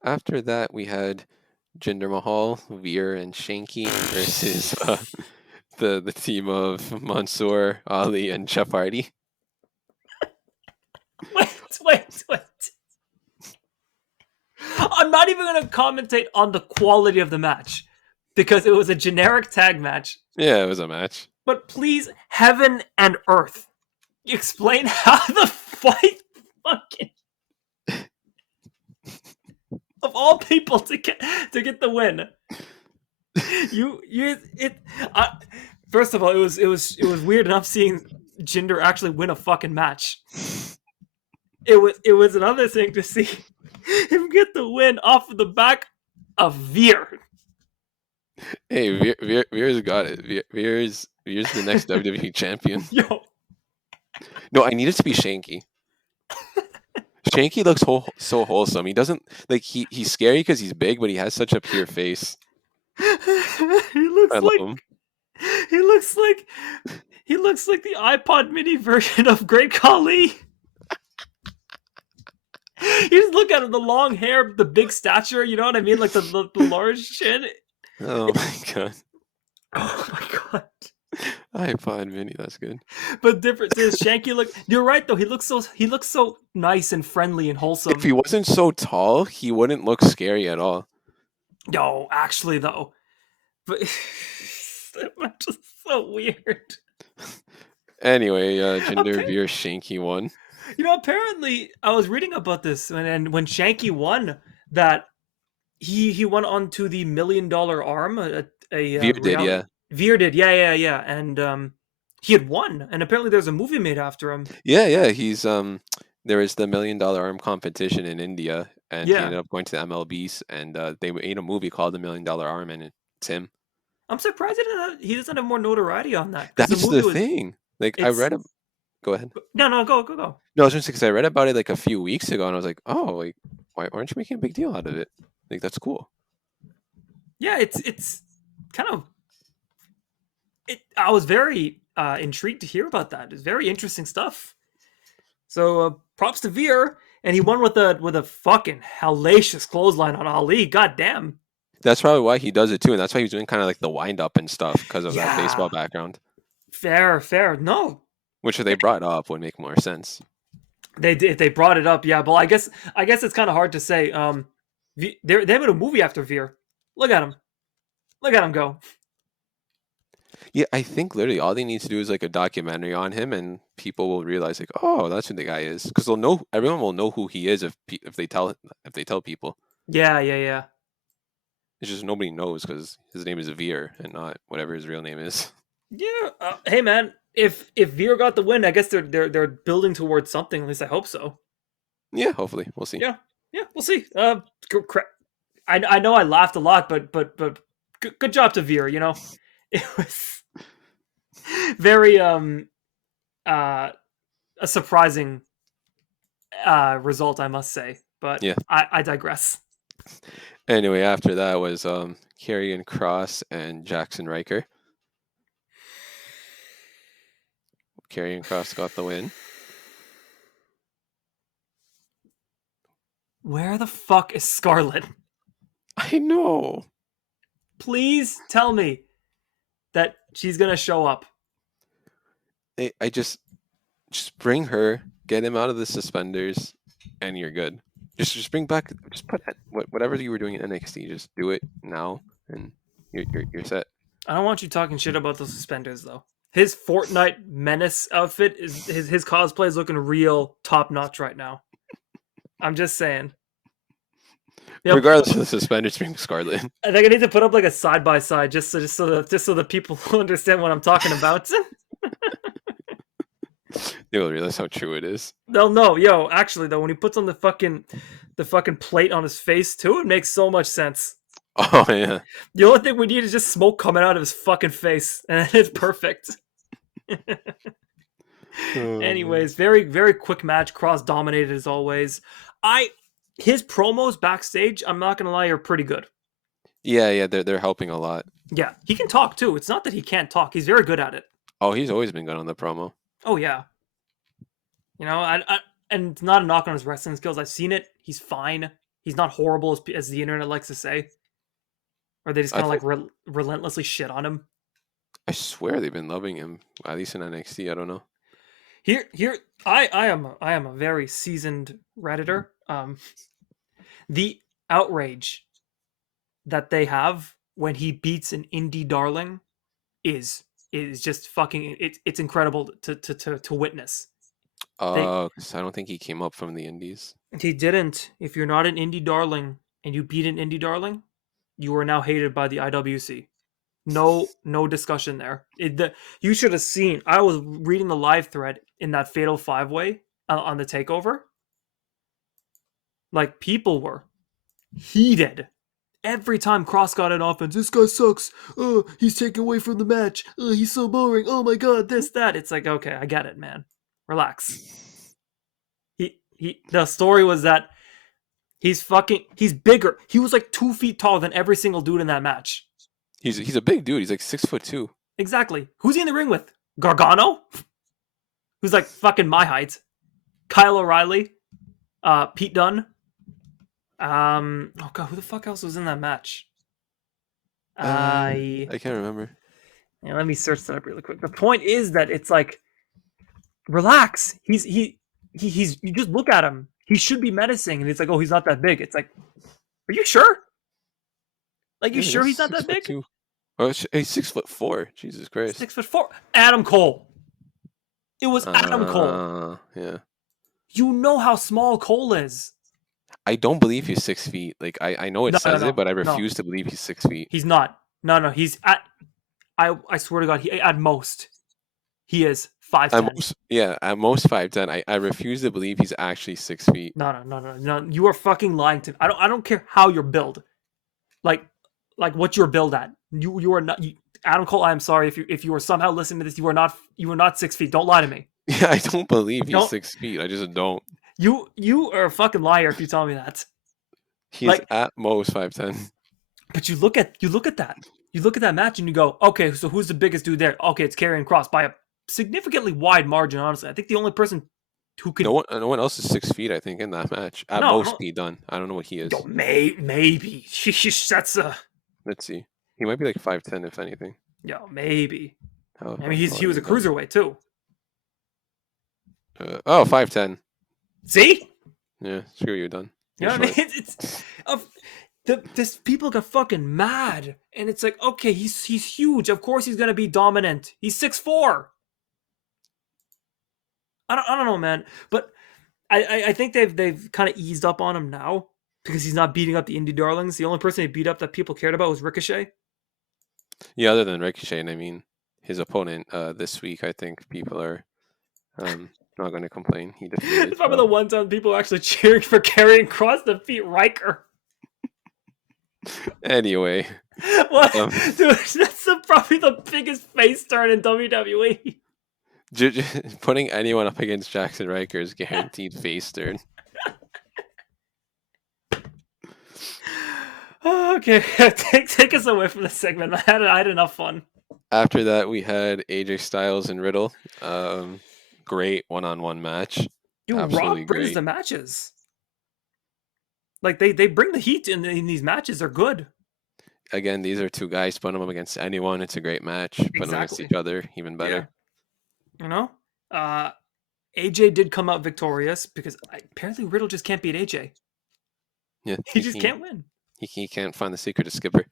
After that, we had Jinder Mahal, Veer, and Shanky versus the team of Mansoor, Ali, and Jeff Hardy. Wait. I'm not even going to commentate on the quality of the match because it was a generic tag match. Yeah, it was a match. But please, heaven and earth, explain how the fight fucking of all people to get the win. First of all, it was weird enough seeing Jinder actually win a fucking match. It was another thing to see him get the win off of the back of Veer. Hey, Veer's got it. Veer's the next WWE champion. Yo. No, I need it to be Shanky. Shanky looks so wholesome. He doesn't like he's scary because he's big, but he has such a pure face. He looks like the iPod Mini version of Great Khali. You just look at him, the long hair, the big stature, you know what I mean? Like the large chin. Oh my god. Oh my god. iPod Mini, that's good. But difference is Shanky you're right though, he looks so nice and friendly and wholesome. If he wasn't so tall, he wouldn't look scary at all. No, actually though. But that match is so weird. Anyway, Jinder Veer Shanky won. Apparently, I was reading about this, and when Shanky won, that he went onto the $1 Million Arm. Veer did, yeah. Veer did, yeah, and he had won, and apparently there's a movie made after him. Yeah, he's there was the $1 Million Arm competition in India, and he ended up going to the MLBs, and they made a movie called The $1 Million Arm, and it's him. I'm surprised he doesn't have more notoriety on that. That's the thing. Like I read Go ahead. No, go. No, I was just because I read about it like a few weeks ago, and I was like, oh, like why aren't you making a big deal out of it? Like that's cool. Yeah, it's kind of. I was very intrigued to hear about that. It's very interesting stuff. So props to Veer, and he won with a fucking hellacious clothesline on Ali. God damn. That's probably why he does it too, and that's why he's doing kind of like the wind up and stuff because of that baseball background. Fair. No. Which if they brought up would make more sense. They did. They brought it up, yeah. But I guess it's kind of hard to say. They made a movie after Veer. Look at him go. Yeah, I think literally all they need to do is like a documentary on him, and people will realize like, oh, that's who the guy is, because everyone will know who he is if they tell people. Yeah. It's just nobody knows because his name is Veer and not whatever his real name is. Yeah. Hey man, if Veer got the win, I guess they're building towards something. At least I hope so. Yeah, hopefully we'll see. Yeah, we'll see. I know I laughed a lot, but good job to Veer. You know, it was very a surprising result, I must say. But Yeah. I digress. Anyway, after that was Karrion Kross and Jackson Riker. Karrion Kross got the win. Where the fuck is Scarlett? I know. Please tell me that she's gonna show up. I just bring her, get him out of the suspenders, and you're good. Just bring back, just put whatever you were doing in NXT, just do it now, and you're set. I don't want you talking shit about those suspenders though. His Fortnite Menace outfit is his cosplay is looking real top notch right now. I'm just saying. Yep. Regardless of the suspenders being Scarlett. I think I need to put up like a side by side just so the people will understand what I'm talking about. You'll realize how true it is. They'll know. Yo, actually though, when he puts on the fucking plate on his face too, it makes so much sense. Oh yeah. The only thing we need is just smoke coming out of his fucking face, and it's perfect. Anyways, very, very quick match. Cross dominated as always. His promos backstage, I'm not gonna lie, are pretty good. Yeah, they're helping a lot. Yeah, he can talk too. It's not that he can't talk; he's very good at it. Oh, he's always been good on the promo. Oh yeah. You know, and it's not a knock on his wrestling skills. I've seen it. He's fine. He's not horrible as the internet likes to say. Or they just kind of like relentlessly shit on him. I swear they've been loving him, at least in NXT. I don't know. Here, I am a very seasoned Redditor. The outrage that they have when he beats an indie darling is just fucking it's incredible to witness. Because I don't think he came up from the indies. He didn't. If you're not an indie darling and you beat an indie darling, you are now hated by the IWC. No discussion there. You should have seen. I was reading the live thread in that Fatal 5-Way on the takeover. Like, people were heated every time Cross got an offense. This guy sucks. Oh, he's taken away from the match. Oh, he's so boring. Oh my god, this, that. It's like, okay, I get it, man. Relax. The story was that he's bigger. He was like 2 feet taller than every single dude in that match. He's a big dude. He's like 6'2". Exactly. Who's he in the ring with? Gargano? Who's like fucking my height. Kyle O'Reilly. Pete Dunne. Oh god, who the fuck else was in that match? I can't remember. Yeah, let me search that up really quick. The point is that it's like, relax. He's you just look at him. He should be menacing, and it's like, oh, he's not that big. It's like, are you sure? Like, you sure he's not that big? 6'2". Oh, he's 6'4". Jesus Christ. 6'4". Adam Cole. It was Adam Cole. Yeah. You know how small Cole is. I don't believe he's 6 feet. Like, I know it says it, but I refuse to believe he's 6 feet. He's not. No. He's at. I swear to God, at most, he is 5'10". At most 5'10". I refuse to believe he's actually 6 feet. No. You are fucking lying to me. I don't care how you're built. Like what you're built at. You are not. Adam Cole, I'm sorry if you are somehow listening to this. You are not 6 feet. Don't lie to me. Yeah, I don't believe he's 6 feet. I just don't. You are a fucking liar if you tell me that. He's at most 5'10". But you look at that. You look at that match and you go, okay, so who's the biggest dude there? Okay, it's Karrion Kross by a significantly wide margin, honestly. I think the only person who could... No one else is 6 feet, I think, in that match. At most, Pete Dunne. I don't know what he is. Maybe. That's a... Let's see. He might be like 5'10", if anything. Yeah, maybe. I mean, he was a cruiserweight, too. 5'10". See? Yeah, screw you, Dunne. You know what I mean? This people got fucking mad, and it's like, okay, he's huge. Of course, he's gonna be dominant. He's 6'4". I don't know, man, but I think they've kind of eased up on him now because he's not beating up the indie darlings. The only person they beat up that people cared about was Ricochet. Yeah, other than Ricochet, and I mean his opponent this week, I think people are not going to complain. He defeated. It's probably the one time people are actually cheering for Karrion Kross to defeat Riker. Anyway, What, Um, dude? That's probably the biggest face turn in WWE. putting anyone up against Jackson Riker is guaranteed face turn. Okay, take us away from this segment. I had enough fun. After that, we had AJ Styles and Riddle. Great one-on-one match. Dude, Absolutely Rob brings great. the matches. Like they bring the heat in these matches. They're good. Again, these are two guys. Put them up against anyone. It's a great match. Put them against Exactly. each other, even Yeah. better. You know, uh, AJ did come out victorious because apparently Riddle just can't beat AJ. Yeah, He just can't win. he can't find the secret to Skipper.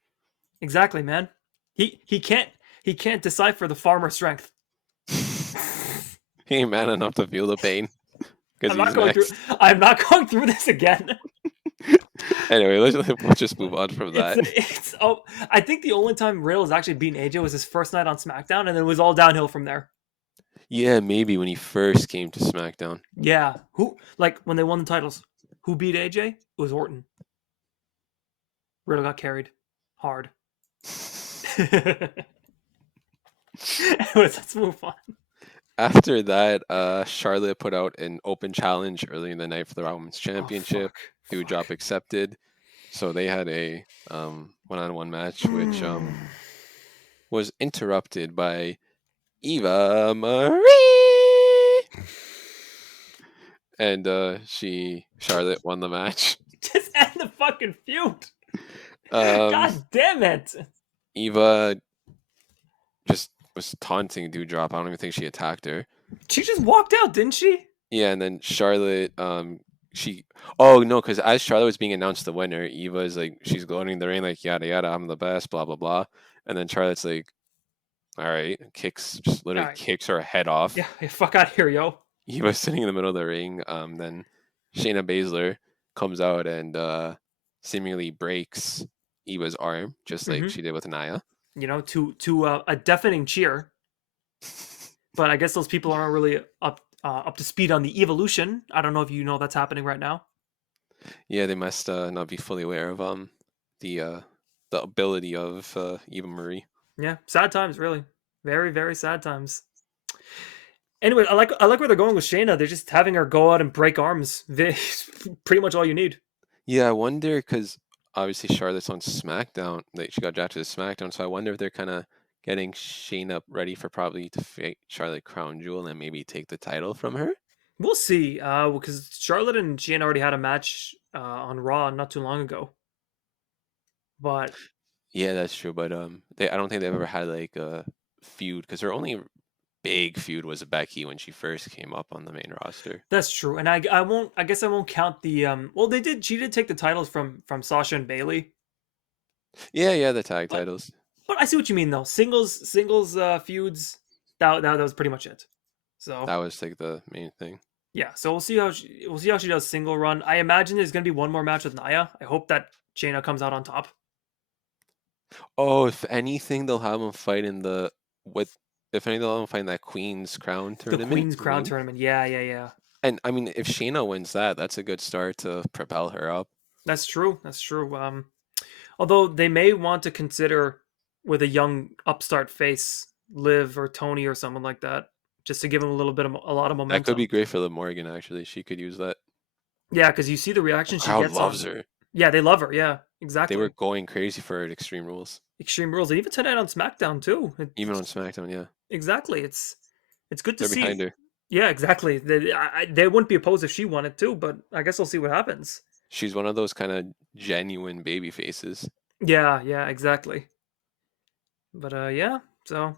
Exactly, man. He can't decipher the farmer strength. He ain't man enough to feel the pain because I'm not he's going through. next. I'm not going through this again. Anyway, let's just move on from It's that. it's oh, I think the only time Riddle has actually beaten AJ was his first night on SmackDown, and then it was all downhill from there. Yeah, maybe when he first came to SmackDown. Yeah, who like when they won the titles? Who beat AJ? It was Orton. Riddle got carried hard. Anyways, let's move on. After that, Charlotte put out an open challenge early in the night for the Women's Championship. Doudrop accepted, so they had a one-on-one match, which was interrupted by Eva Marie, and Charlotte won the match. Just end the fucking feud. Um, God damn it. Eva just was taunting Doudrop. I don't even think she attacked her. She just walked out, didn't she? Yeah, and then Charlotte, she, oh no, because as Charlotte was being announced the winner, Eva is like, she's gloating in the ring, like, yada yada, I'm the best, blah blah blah. And then Charlotte's like, all right, just literally Alright. kicks her head off. Yeah, fuck out of here, yo. Eva's sitting in the middle of the ring. Then Shayna Baszler comes out and seemingly breaks Eva's arm, just like she did with Nia. You know, to a deafening cheer. But I guess those people aren't really up to speed on the evolution. I don't know if you know that's happening right now. Yeah, they must not be fully aware of the ability of Eva Marie. Yeah, sad times, really. Very, very sad times. Anyway, I like where they're going with Shayna. They're just having her go out and break arms. Pretty much all you need. Yeah, I wonder because obviously Charlotte's on SmackDown. Like she got drafted to SmackDown, so I wonder if they're kind of getting Shayna ready for probably to fight Charlotte Crown Jewel and maybe take the title from her. We'll see. Because Charlotte and Shayna already had a match on Raw not too long ago. But Yeah, that's true. But I don't think they've ever had like a feud because their only big feud was Becky when she first came up on the main roster. that's true. And I won't. I guess I won't count the. Well, they did. She did take the titles from Sasha and Bailey. Yeah, the tag But titles. but I see what you mean though. Singles feuds. That was pretty much it. So That was like the main thing. yeah. So we'll see how she does single run. I imagine there's gonna be one more match with Nia. I hope that Shayna comes out on top. Oh, if anything, they'll have them fight in the with. If anything, they'll have them fight in that Queen's Crown The tournament. Queen's Crown Maybe. tournament. Yeah. And I mean, if Shayna wins that, that's a good start to propel her up. That's true. That's true. Although they may want to consider with a young upstart face, Liv or Tony or someone like that, just to give him a lot of That could be momentum. great for Liv Morgan. Actually, she could use that. Yeah, because you see the reaction The she crowd gets loves on. her. Yeah, they love her. Yeah, They were exactly. going crazy for her at Extreme Rules, Extreme Rules, and even tonight on SmackDown too. even on SmackDown. Yeah, Exactly. It's good to they're see. behind her. Yeah, exactly. They wouldn't be opposed if she wanted to, but I guess we'll see what happens. She's one of those kind of genuine baby faces. Yeah, exactly. But yeah. So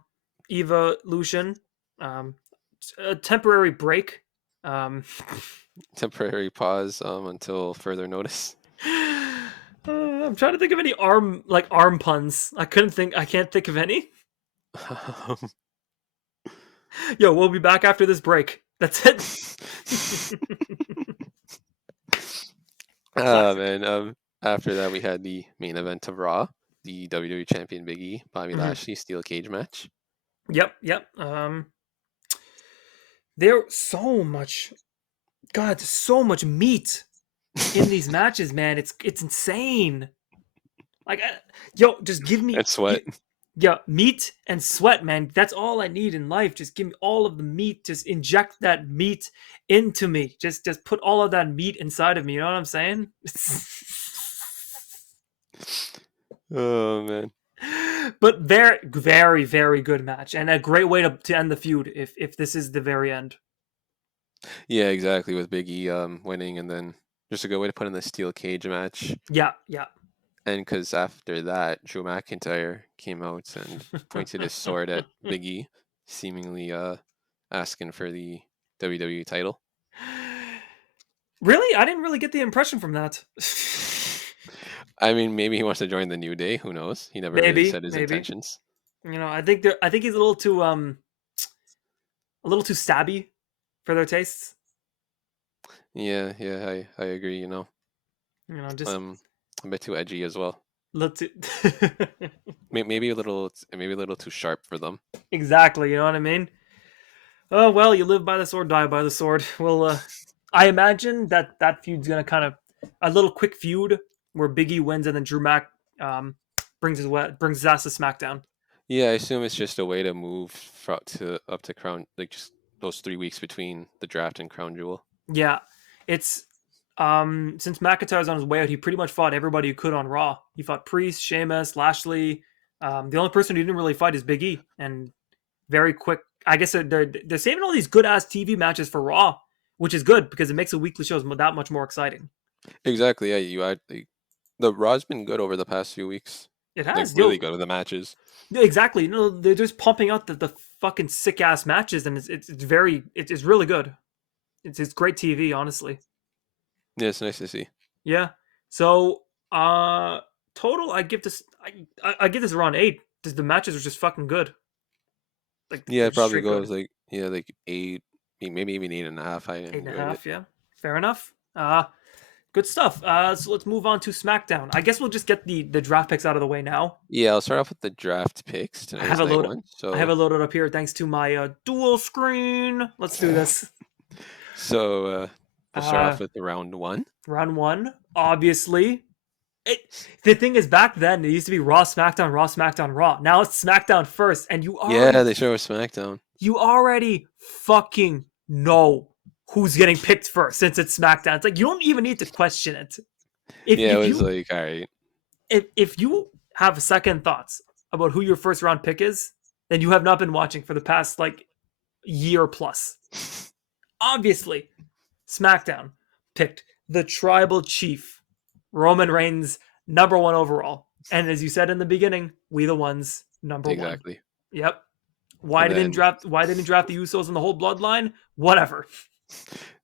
evolution, um, a temporary break. Um, Temporary pause until further notice. I'm trying to think of any arm puns. I can't think of any. Yo, we'll be back after this break. That's it. Ah Classic. man. After that, we had the main event of Raw, the WWE Champion Big E, Bobby Mhm. Lashley steel cage match. Yep. There's so much meat in these matches, man. It's insane. Like, yo, just give me, And sweat. yeah, meat and sweat, man. That's all I need in life. Just give me all of the meat. Just inject that meat into me. Just put all of that meat inside of me. You know what I'm saying? Oh man. But very, very, very good match, and a great way to end the feud if this is the very end. Yeah, exactly. With Big E winning, and then just a good way to put in the steel cage match. Yeah, yeah. And because after that, Drew McIntyre came out and pointed his sword at Big E, seemingly asking for the WWE title. Really, I didn't really get the impression from that. I mean, maybe he wants to join the New Day. Who knows? He never really Maybe, said his maybe. intentions. I think he's a little too stabby for their tastes. Yeah, I agree. Just A bit too edgy as well. little too. Maybe a little too sharp for them. Exactly, you know what I mean? Oh well, you live by the sword, die by the sword. Well, I imagine that feud's gonna kind of a little quick feud where Biggie wins and then Drew Mac um, brings his ass to SmackDown. Yeah, I assume it's just a way to move to up to Crown, like just those 3 weeks between the draft and Crown Jewel. Yeah, it's since McIntyre's on his way out, he pretty much fought everybody who could on Raw. He fought Priest, Sheamus, Lashley. The only person who didn't really fight is Big E, and very quick. I guess they're saving all these good ass TV matches for Raw, which is good because it makes the weekly shows that much more exciting. Exactly. Yeah, the Raw's been good over the past few weeks. It Like has, really good with the matches. exactly. They're just pumping out the fucking sick ass matches, and it's really good. It's great TV, honestly. Yeah, it's nice to see. Yeah. So, total, I give this around 8. The matches are just fucking good. Like Yeah, they're it just probably straight good. goes like 8, maybe even 8.5. I Eight and a enjoyed it. half. Yeah. Fair enough. Good stuff. So let's move on to SmackDown. I guess we'll just get the draft picks out of the way now. Yeah, I'll start off with the draft picks. I Tonight have is it night loaded. one. I have So it loaded up here thanks to my dual screen. Let's do this. so we'll start Uh, off with the round one. round one, obviously. The thing is, back then it used to be Raw, SmackDown, Raw, SmackDown, Raw. Now it's SmackDown first, and Yeah, they show SmackDown. you already fucking know who's getting picked first since it's SmackDown. It's like you don't even need to question it. Yeah, it If was you like, all right. if you have second thoughts about who your first round pick is, then you have not been watching for the past like year plus. Obviously, SmackDown picked the tribal chief, Roman Reigns, number 1 overall. And as you said in the beginning, we the ones, number 1. Exactly. Yep. And then Why didn't draft the Usos and the whole bloodline? Whatever.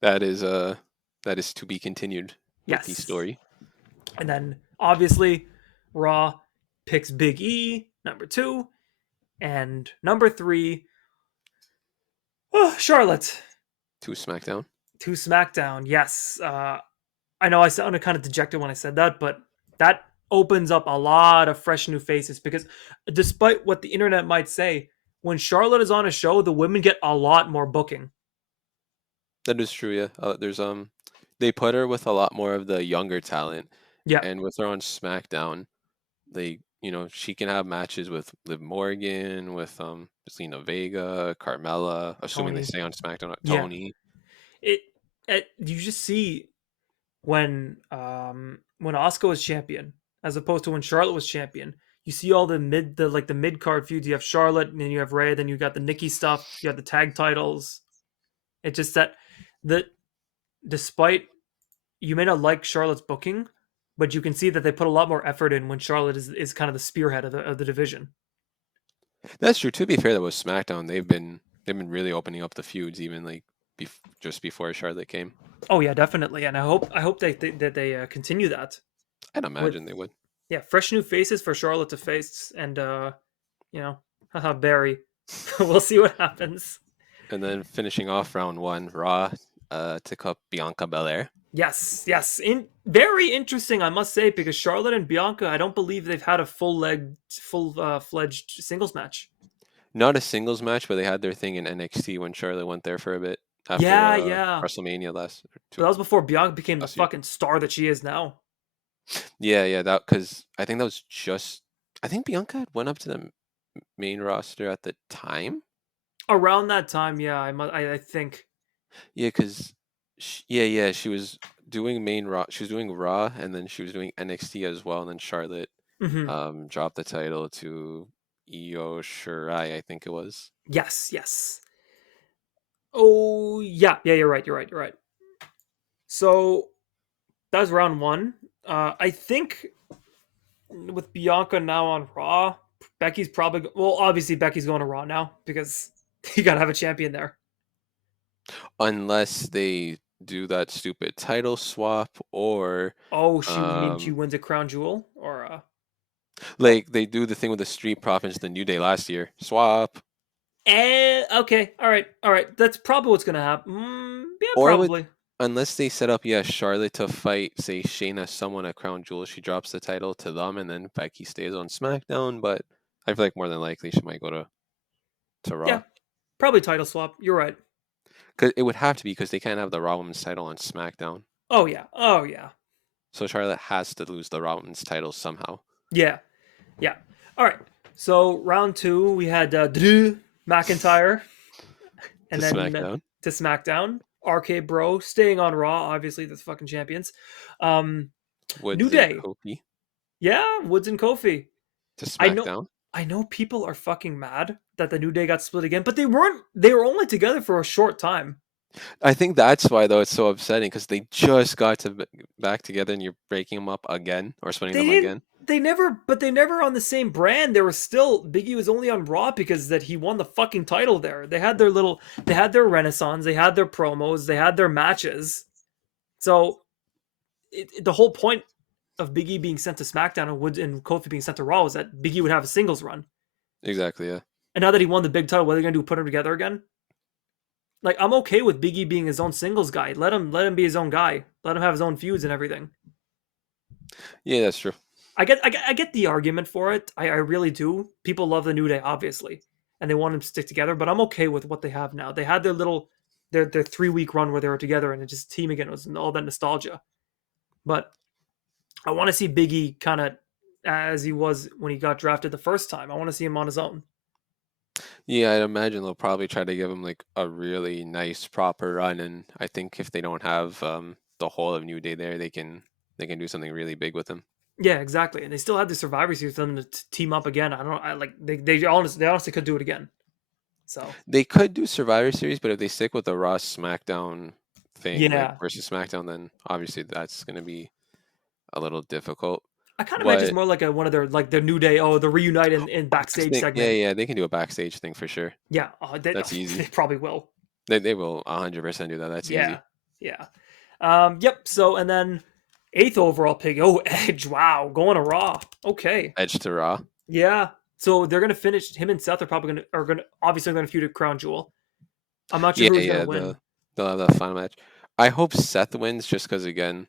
that is to be continued with the Yes. story. And then obviously Raw picks Big E, number 2, and number 3, Charlotte To SmackDown. to SmackDown. Yes. I know I sounded kind of dejected when I said that, but that opens up a lot of fresh new faces because despite what the internet might say, when Charlotte is on a show, the women get a lot more booking. That is true, yeah. There's they put her with a lot more of the younger talent, Yeah. and with her on SmackDown, she can have matches with Liv Morgan, with Zelina Vega, Carmella, assuming they Tony. stay on SmackDown, Yeah. Tony. It you just see when Asuka was champion as opposed to when Charlotte was champion. You see all the mid card feuds. You have Charlotte, and then you have Rhea, then you got the Nikki stuff, you got the tag titles. It's just that despite you may not like Charlotte's booking, but you can see that they put a lot more effort in when Charlotte is kind of the spearhead of the division. That's true. To be fair, though, with SmackDown, they've been really opening up the feuds, even like just before Charlotte came. Oh yeah, definitely, and I hope they continue that. I'd With imagine they would. yeah, fresh new faces for Charlotte to face, and haha, Barry. We'll see what happens. And then finishing off round one, Raw took up Bianca Belair. Yes, yes, very interesting, I must say, because Charlotte and Bianca, I don't believe they've had a fledged singles match. Not a singles match, but they had their thing in NXT when Charlotte went there for a bit after Yeah, yeah. WrestleMania last But that was before Bianca became the last year. fucking star that she is now. Yeah, that because I think that was just. I think Bianca had went up to the main roster at the time. Around that time, yeah, I think. Yeah, because yeah, she was doing main Raw. She was doing Raw, and then she was doing NXT as well. And then Charlotte Hmm. dropped the title to Io Shirai, I think it was. Yes, yes. Oh yeah, yeah. You're right. You're right. You're right. So that was round one. I think with Bianca now on Raw, Becky's probably well. Obviously, Becky's going to Raw now because you gotta have a champion there. Unless they do that stupid title swap, or Oh, you mean she um, wins a crown jewel or like they do the thing with the Street Profits, the New Day last year. Swap. okay, all right. That's probably what's gonna happen. Yeah, Or would probably. unless they set up, yeah, Charlotte to fight, say, Shayna, someone at Crown Jewel, she drops the title to them, and then Becky stays on SmackDown. But I feel like more than likely she might go to Yeah, Raw. probably title swap. You're right. Because it would have to be because they can't have the Raw Women's title on SmackDown. Oh yeah. Oh yeah. So Charlotte has to lose the Raw Women's title somehow Yeah. Yeah. All right. So round two, we had Drew McIntyre, to and then SmackDown to SmackDown, RK Bro staying on Raw. Obviously, the fucking champions. Um, New Woods and Day. Kofi Yeah, Woods and Kofi. to I know. SmackDown. I know people are fucking mad that the New Day got split again, but they weren't. They were only together for a short time. I think that's why though it's so upsetting because they just got back together and you're breaking them up again or splitting They them didn't. again. They never. But they never on the same brand. They were still. Biggie was only on Raw because that he won the fucking title there. They had their little. They had their renaissance. They had their promos. They had their matches. So the whole point of Big E being sent to SmackDown and Woods and Kofi being sent to Raw was that Big E would have a singles run. Exactly. Yeah. And now that he won the big title, what are they gonna do? Put them together again? Like I'm okay with Big E being his own singles guy. Let him be his own guy. Let him have his own feuds and everything. Yeah, that's true. I get the argument for it. I really do. People love the New Day, obviously, and they want them to stick together. But I'm okay with what they have now. They had their little their 3 week run where they were together and it just team again. It was all that nostalgia. But I want to see Biggie kind of as he was when he got drafted the first time. I want to see him on his own. Yeah, I'd imagine they'll probably try to give him like a really nice proper run, and I think if they don't have the whole of New Day there, they can do something really big with him. Yeah, exactly. And they still had the Survivor Series for them to team up again. I don't know. I like they honestly could do it again. So They could do Survivor Series, but if they stick with the Raw SmackDown thing, like yeah, versus SmackDown, then obviously that's going to be a little difficult. I kind of imagine it's But more like one of their New Day. Oh, the reunite in I backstage think, yeah, segment. yeah, they can do a backstage thing for sure. Yeah, That's they easy. probably will. They will 100% do that. That's Yeah, easy. yeah. Yep. So and then eighth overall pick. Oh, Edge. Wow, going to Raw. Okay. Edge to Raw. Yeah. So they're gonna finish. Him and Seth are gonna obviously gonna feud at Crown Jewel. I'm not sure Yeah, who's gonna yeah, win. they'll have that final match. I hope Seth wins just because again,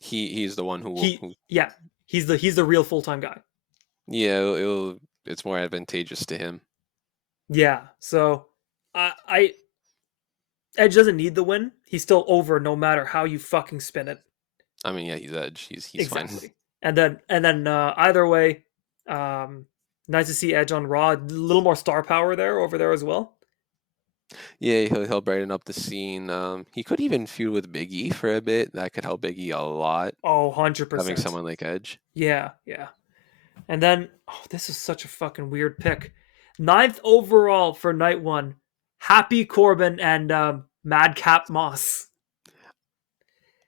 he's the one who Yeah, he's the real full time guy. yeah, it's more advantageous to him. Yeah. So I Edge doesn't need the win. He's still over no matter how you fucking spin it. I mean, yeah, he's Edge. He's fine. Exactly. And then either way, um, nice to see Edge on Raw. A little more star power there over there as well. Yeah, he'll brighten up the scene. He could even feud with Big E for a bit. That could help Big E a lot. Oh, Having 100%. someone like Edge. Yeah, yeah. And then, oh, this is such a fucking weird pick. Ninth overall for night one. Happy Corbin and Madcap Moss.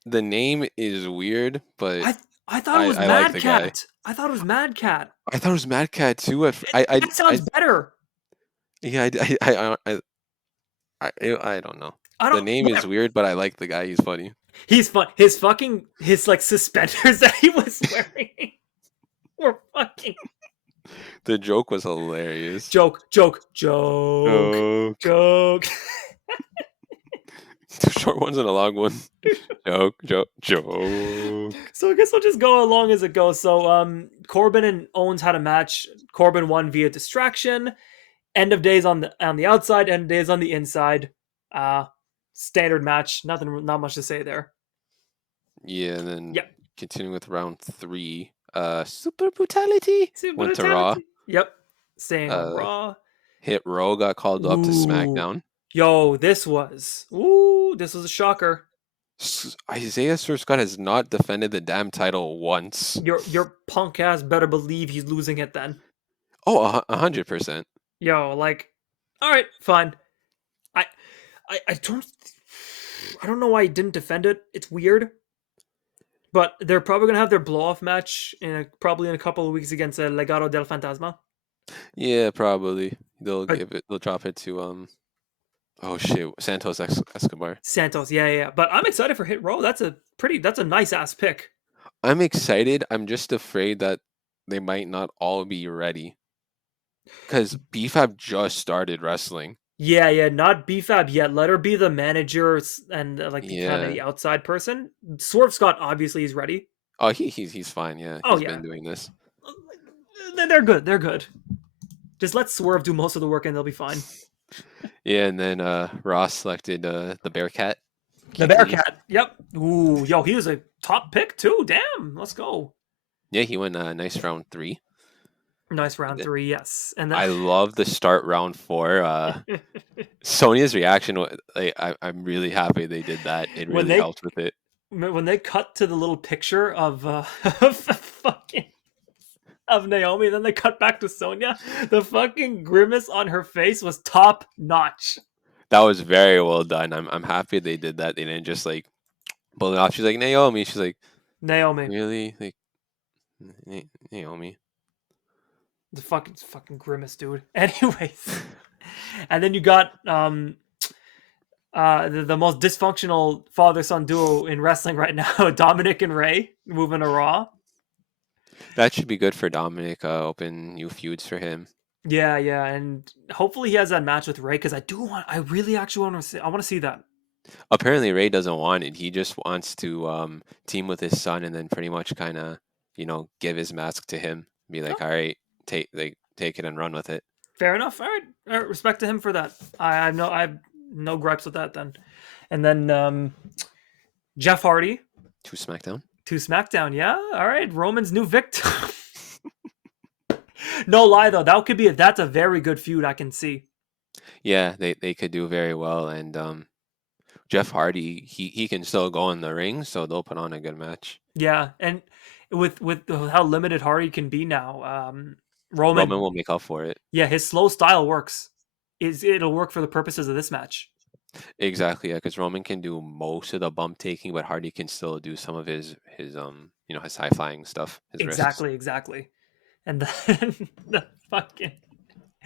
The name is weird, but I I thought it was I like Mad the guy. Cat. I thought it was Mad Cat. I thought it was Mad Cat too. That sounds better. Yeah, I don't know. I The don't. name is Whatever. weird, but I like the guy. He's funny. He's fun. His like suspenders that he was wearing were fucking The joke was hilarious. joke, joke, joke, Joke. joke. Two short ones and a long one. Joke. So I guess I'll just go along as it goes. So Corbin and Owens had a match. Corbin won via distraction. End of days on the outside, end of days on the inside. Uh Standard match. Not much to say there. Yeah, and then Yep. continuing with round 3, Super Brutality Super went to Raw. brutality. Yep. Staying on Uh, Raw. Hit Row got called up to Ooh. SmackDown. Yo, this was a shocker. Isaiah Scott has not defended the damn title once. Your punk ass better believe he's losing it then. Oh, 100%. Yo, like, all right, fine. I I don't know why he didn't defend it. It's weird. But they're probably gonna have their blow off match probably in a couple of weeks against Legado del Fantasma. Yeah, probably. They'll But drop it to oh shit, Santos Escobar. Santos, yeah. But I'm excited for Hit Row. That's a nice ass pick. I'm excited. I'm just afraid that they might not all be ready. Because BFAB just started wrestling. Yeah, not BFAB yet. Let her be the manager and like the kind of Yeah. the outside person. Swerve Scott obviously is ready. Oh, he's fine. Yeah, Oh he's yeah, been doing this. they're good. They're good. Just let Swerve do most of the work and they'll be fine. Yeah, and then Ross selected the Bearcat. The Bearcat. Yep. Ooh, yo, he was a top pick too. Damn. Let's go. Yeah, he went nice round 3. Nice round 3, yes. And then I love the start round 4. Sonia's reaction, I'm really happy they did that. It really helped with it. When they cut to the little picture of of Naomi, then they cut back to Sonya, the fucking grimace on her face was top notch. That was very well done. I'm happy they did that. They didn't just like pull it off. She's like Naomi. She's like Naomi. Really? Like Naomi. The fucking grimace, dude. Anyways. And then you got the most dysfunctional father-son duo in wrestling right now, Dominic and Ray, moving to Raw. That should be good for Dominic. Open new feuds for him. Yeah, and hopefully he has that match with Ray because I really actually want to see that. Apparently Ray doesn't want it. He just wants to team with his son and then pretty much kind of give his mask to him. Be like, all right, take it and run with it. Fair enough. All right. Respect to him for that. I have no gripes with that then. And then Jeff Hardy to SmackDown. Yeah. All right. Roman's new victim. No lie though, that's a very good feud I can see. Yeah, they could do very well, and Jeff Hardy he can still go in the ring, so they'll put on a good match. Yeah, and with how limited Hardy can be now, Roman will make up for it. Yeah, his slow style works. It'll work for the purposes of this match. Exactly, yeah, because Roman can do most of the bump taking, but Hardy can still do some of his his high flying stuff. Exactly. And then the fucking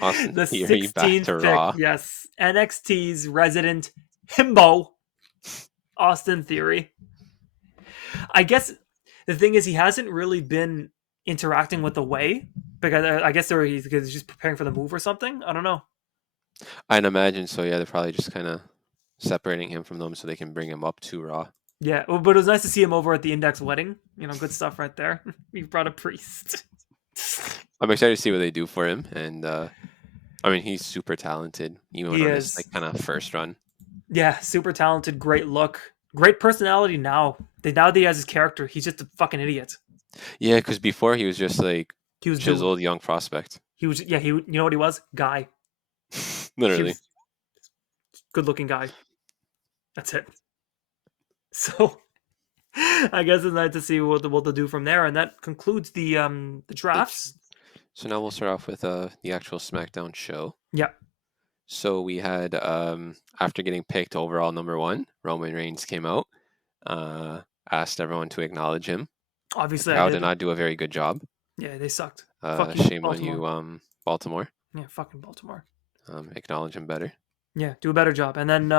Austin the Theory back 16th to pick, Raw. yes, NXT's resident himbo, Austin Theory. I guess the thing is he hasn't really been interacting with the Way because I guess he's just preparing for the move or something. I don't know. I'd imagine so. Yeah, they're probably just kind of separating him from them so they can bring him up to Raw. Yeah, but it was nice to see him over at the Index wedding. Good stuff right there. He brought a priest. I'm excited to see what they do for him, and I mean he's super talented, even on his kind of first run. Yeah, super talented, great look, great personality. Now that he has his character, he's just a fucking idiot. Yeah, because before he was just like he was chiseled young prospect. He was you know what he was? Guy. Literally. Good looking guy. That's it. So I guess it's nice to see what they'll do from there, and that concludes the drafts. So now we'll start off with the actual SmackDown show. Yeah. So we had after getting picked overall number 1, Roman Reigns came out, asked everyone to acknowledge him. Obviously, the crowd did not do a very good job. Yeah, they sucked. Shame on you, Baltimore. Yeah, fucking Baltimore. Acknowledge him better. Yeah, do a better job. And then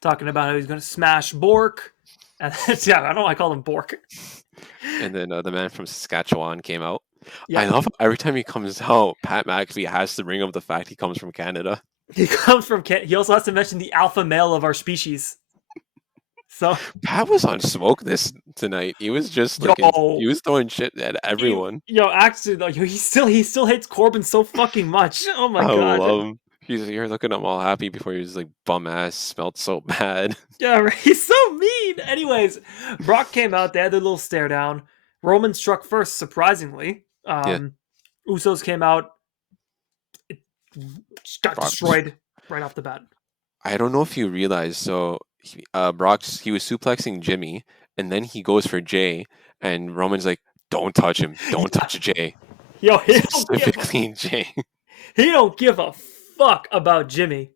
talking about how he's going to smash Bork. And yeah, I don't know why I call him Bork. And then the man from Saskatchewan came out. Yeah. I love every time he comes out, Pat McAfee has to bring up the fact he comes from Canada. He comes from Canada. He also has to mention the alpha male of our species. So Pat was on smoke tonight. He was just like he was throwing shit at everyone. Actually though, he still hates Corbin so fucking much. Oh my god. I love him. You're looking at him all happy before he was like bum ass, smelled so bad. Yeah, right. He's so mean. Anyways, Brock came out. They had their little stare down. Roman struck first, surprisingly. Yeah, Usos came out. It got Brock. destroyed right off the bat. I don't know if you realize. So, he was suplexing Jimmy, and then he goes for Jay, and Roman's like, "Don't touch him! Don't Yeah. touch Jay!" Yo, Specifically, Jay. he don't give a fuck about Jimmy.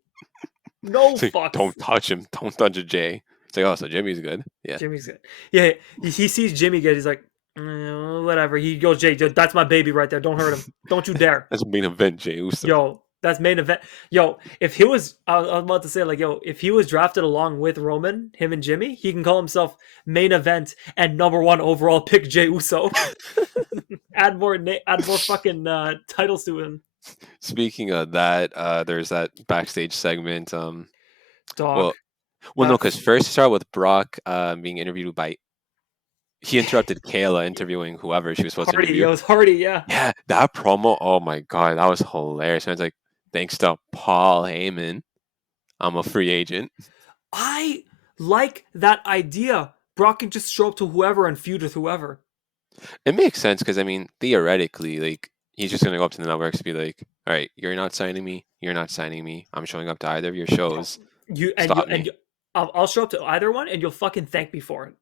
No He's like, fucks. "Don't touch him! Don't touch Jay!" It's like, "Oh, so Jimmy's good." Yeah, Jimmy's good. Yeah, he sees Jimmy get. He's like, whatever. He goes, Jay, that's my baby right there. Don't hurt him. Don't you dare. that's main event Jay Uso. Yo, that's main event. Yo, if he was, I was about to say, like, yo, if he was drafted along with Roman, him and Jimmy, he can call himself main event and #1 overall pick Jay Uso. add more fucking titles to him. Speaking of that, there's that backstage segment. Dog. No, because first it started with Brock being interviewed by. He interrupted Kayla interviewing whoever she was supposed to Hardy. interview. It was Hardy, yeah. Yeah, that promo. Oh my god, that was hilarious. And it's like, thanks to Paul Heyman, I'm a free agent. I like that idea. Brock can just show up to whoever and feud with whoever. It makes sense because I mean, theoretically, like he's just gonna go up to the networks and be like, "All right, you're not signing me. You're not signing me. I'm showing up to either of your shows. Stop me. I'll show up to either one, and you'll fucking thank me for it.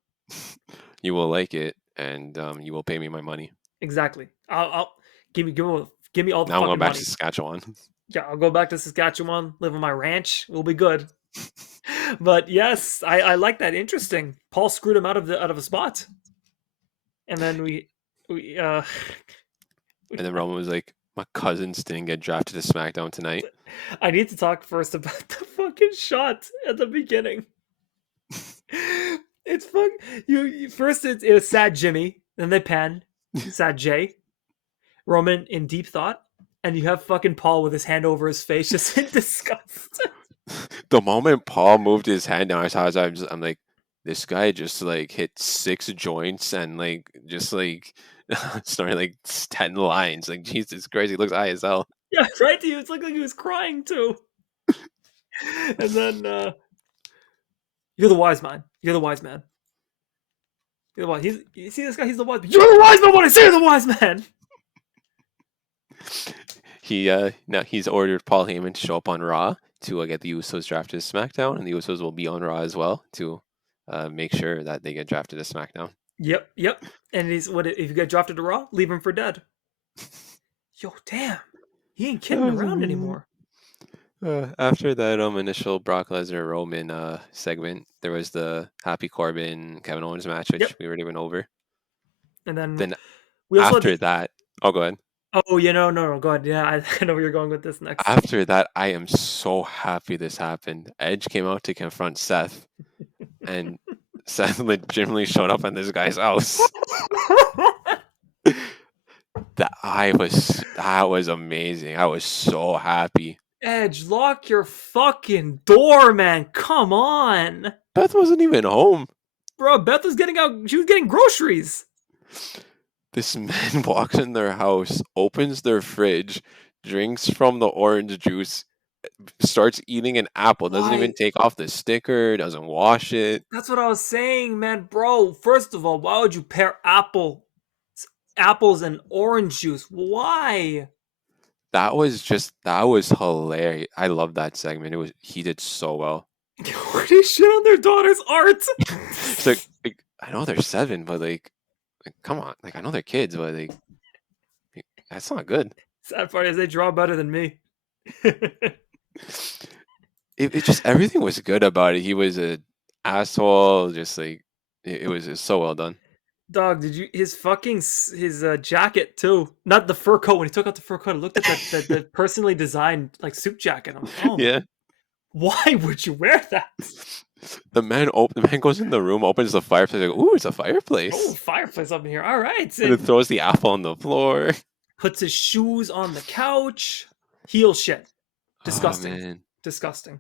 You will like it, and you will pay me my money." Exactly. I'll give me all the Now I'm fucking going back money. to Saskatchewan. Yeah, I'll go back to Saskatchewan, live on my ranch. We'll be good. But yes, I like that. Interesting. Paul screwed him out of a spot, and then we And then Roman was like, "My cousins didn't get drafted to SmackDown tonight." I need to talk first about the fucking shot at the beginning. It's fun. First it was sad Jimmy, then they pan sad Jay, Roman in deep thought, and you have fucking Paul with his hand over his face, just in disgust. The moment Paul moved his hand down, I'm like, this guy just like hit 6 joints and like just like started like 10 lines. Like Jesus Christ, he looks high as hell. Yeah, right. He was like he was crying too. And then you're the wise man. You're the wise man. You're the wise. You see this guy? He's the wise man. You're the wise man when I say you're the wise man. Now he's ordered Paul Heyman to show up on Raw to get the Usos drafted to SmackDown, and the Usos will be on Raw as well to make sure that they get drafted to SmackDown. Yep. And he's what if you get drafted to Raw, leave him for dead. Yo, damn. He ain't kidding around anymore. After that initial Brock Lesnar Roman segment, there was the Happy Corbin Kevin Owens match, which we already went over. And then we also after that, oh, go ahead. Oh, yeah, no, go ahead. Yeah, I know where you're going with this next. After that, I am so happy this happened. Edge came out to confront Seth, and Seth legitimately showed up at this guy's house. That was amazing. I was so happy. Edge, lock your fucking door, man. Come on. Beth wasn't even home. Bro, Beth was getting out. She was getting groceries. This man walks in their house, opens their fridge, drinks from the orange juice, starts eating an apple, doesn't even take off the sticker, doesn't wash it. That's what I was saying, man. Bro, first of all, why would you pair apples and orange juice? Why? That was hilarious. I love that segment. He did so well. Where they shit on their daughter's art? It's like I know they're 7, but like come on, like I know they're kids, but like that's not good. Sad part is they draw better than me. it just everything was good about it. He was an asshole, just like it was so well done. Dog, did you his jacket too? Not the fur coat. When he took out the fur coat, I looked at the personally designed like suit jacket. I'm like, oh yeah. Why would you wear that? The man goes in the room, opens the fireplace, like, ooh, it's a fireplace. Oh, fireplace up in here. All right. And it throws the apple on the floor. Puts his shoes on the couch. Heel shit. Disgusting. Oh, man. Disgusting.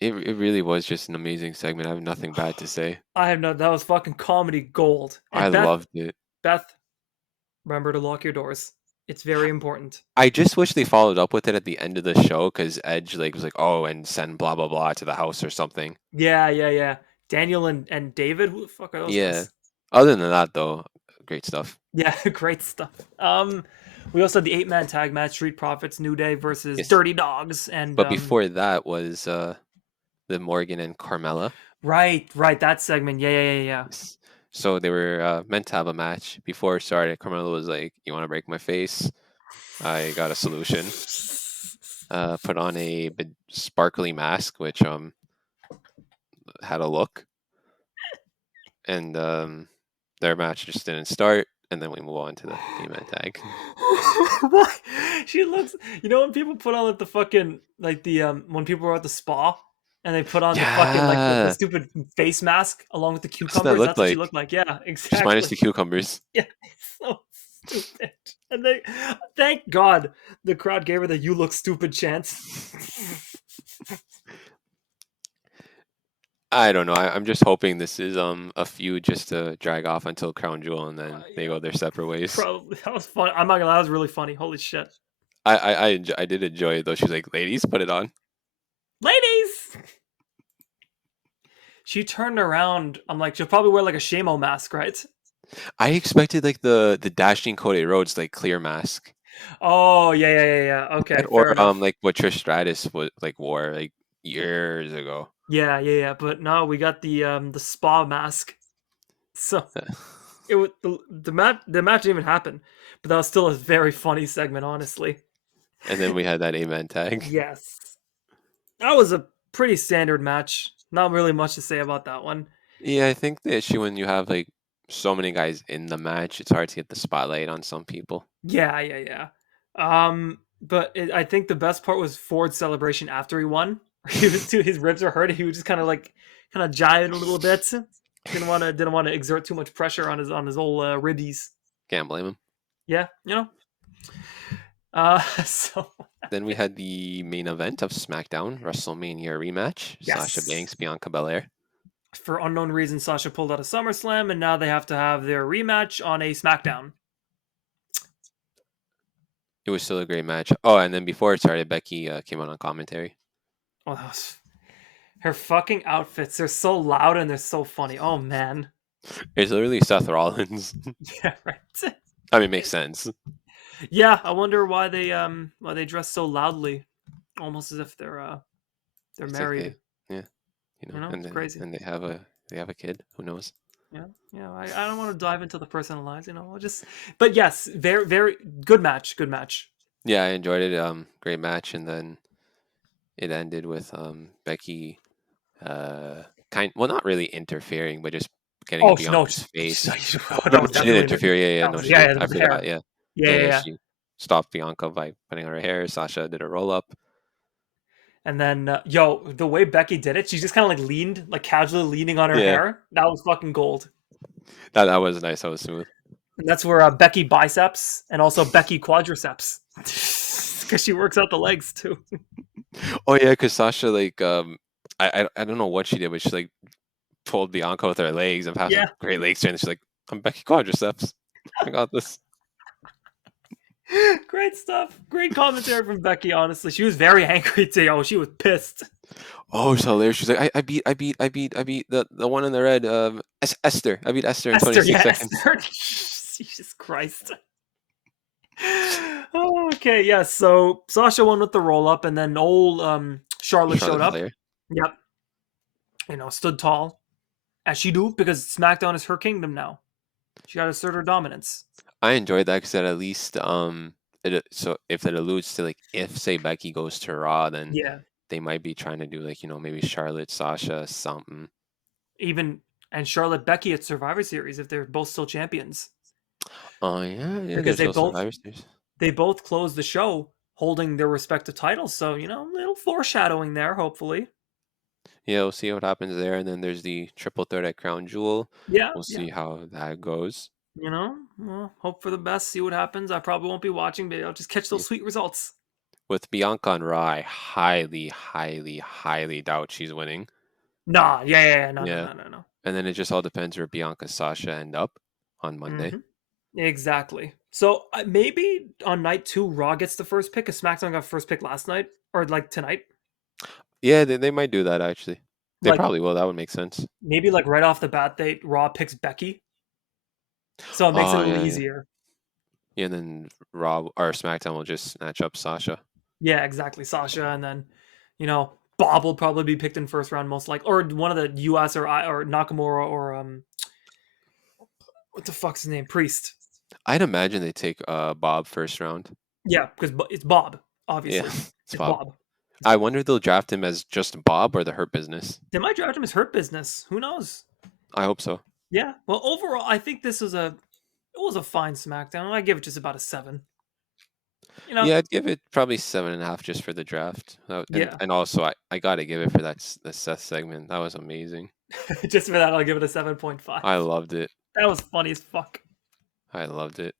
It really was just an amazing segment. I have nothing bad to say. That was fucking comedy gold. And loved it. Beth, remember to lock your doors. It's very important. I just wish they followed up with it at the end of the show because Edge was like, oh, and send blah blah blah to the house or something. Yeah. Daniel and David. Who the fuck are those Yeah. guys? Other than that, though, great stuff. Yeah, great stuff. We also had the 8-man tag match: Street Profits, New Day versus Yes. Dirty Dogs, and But before that was the Morgan and Carmella. right, that segment. Yeah. Yes. So they were meant to have a match before it started. Carmella was like, "You want to break my face? I got a solution." Put on a sparkly mask, which had a look, and their match just didn't start. And then we move on to the eight-man tag. Why? She looks. You know when people put on like the fucking like the when people were at the spa and they put on the fucking like the Yeah, stupid face mask along with the that's what that cucumbers. looked That's what she like. looked like. Yeah, Just minus the exactly. cucumbers. Yeah, it's so stupid. And they, thank God, the crowd gave her the "You look stupid" chance. I don't know. I'm just hoping this is a feud just to drag off until Crown Jewel, and then they Yeah, go their separate ways. probably that was fun. I'm not gonna lie, that was really funny. Holy shit, I did enjoy it though. She was like, "Ladies, put it on." ladies! She turned around. I'm like, she'll probably wear like a Shamo mask, right? I expected like the Dashing Cody Rhodes like clear mask, Oh yeah. Okay, fair or enough. like what Trish Stratus wore like years ago. Yeah. But no, we got the spa mask. So it was the match didn't even happen, but that was still a very funny segment, honestly. And then we had that eight-man tag. Yes, that was a pretty standard match. Not really much to say about that one. Yeah, I think the issue when you have like so many guys in the match, it's hard to get the spotlight on some people. Yeah. But I think the best part was Ford's celebration after he won. He was too, his ribs were hurt. He was just kind of jiving a little bit. Didn't want to exert too much pressure on his old ribbies. Can't blame him. Yeah, you know. So Then we had the main event of SmackDown WrestleMania rematch: Sasha yes, Banks, Bianca Belair. for unknown reasons, Sasha pulled out of SummerSlam, and now they have to have their rematch on a SmackDown. It was still a great match. Oh, and then before it started, Becky came on commentary. Oh, her fucking outfits. They're so loud and they're so funny. Oh man. It's literally Seth Rollins. Yeah, right. I mean, it makes sense. Yeah, I wonder why they dress so loudly, almost as if they're It's like married. yeah, You know, it's crazy. and they have a kid. Who knows? Yeah. I don't want to dive into the personal lives. I'll just. But yes, very good match. Good match. Yeah, I enjoyed it. Great match, and then it ended with Becky, well, not really interfering, but just getting in Oh no, Bianca's face. that No, was she didn't definitely interfere. Yeah, that no, was she didn't. that I was the hair. forgot. Yeah, Yeah. She stopped Bianca by putting on her hair. Sasha did a roll up. And then the way Becky did it, she just kind of like leaned, like casually leaning on her Yeah, hair. That was fucking gold. that was nice. That was smooth. And that's where Becky Biceps and also Becky Quadriceps, because she works out the legs too. Oh yeah, because Sasha I don't know what she did, but she like pulled Bianca with her legs and has a Yeah, great leg strength. She's like, "I'm Becky Quadriceps. I got this." great stuff. Great commentary from Becky. Honestly, she was very angry today. Oh, she was pissed. Oh, it's hilarious. She's like, I beat the one in the red, Esther. I beat Esther in Esther, 26 yeah, seconds. Esther. Jesus Christ. Oh, okay, yeah. So Sasha won with the roll up, and then old Charlotte showed Charlotte up. Flair. Yep, stood tall as she do because SmackDown is her kingdom now. She got to assert her dominance. I enjoyed that because at least so if it alludes to like if say Becky goes to Raw, then Yeah, they might be trying to do like maybe Charlotte, Sasha, something. even and Charlotte Becky at Survivor Series if they're both still champions Oh yeah, because there's no Survivor Series. they both closed the show holding their respective titles. So a little foreshadowing there. Hopefully, Yeah, we'll see what happens there, and then there's the triple threat at Crown Jewel. We'll yeah. see how that goes. Well, hope for the best. See what happens. I probably won't be watching, but I'll just catch Yeah. those sweet results. With Bianca and Raw, I highly, highly, highly doubt she's winning. Nah, yeah. No. Yeah. And then it just all depends where Bianca Sasha end up on Monday. Exactly. So maybe on night 2, Raw gets the first pick, because SmackDown got first pick last night or like tonight. Yeah, they might do that actually. They Like probably will. That would make sense. maybe like right off the bat, Raw picks Becky, so it makes it a Oh little yeah, yeah. easier. Yeah, and then Raw or SmackDown will just snatch up Sasha. Yeah, exactly, Sasha, and then Bob will probably be picked in first round, most like, or one of the US or Nakamura or what the fuck's his name, Priest. I'd imagine they take Bob first round. Yeah, because it's Bob, Yeah, obviously. it's It's Bob. Bob. I wonder if they'll draft him as just Bob or the Hurt Business. They might draft him as Hurt Business. Who knows? I hope so. Yeah. Well, overall, I think this was a fine SmackDown. I give it just about a 7. Yeah, I'd give it probably 7.5 just for the draft. And Yeah. and also I gotta give it for the Seth segment. That was amazing. Just for that, I'll give it a 7.5. I loved it. That was funny as fuck. I loved it.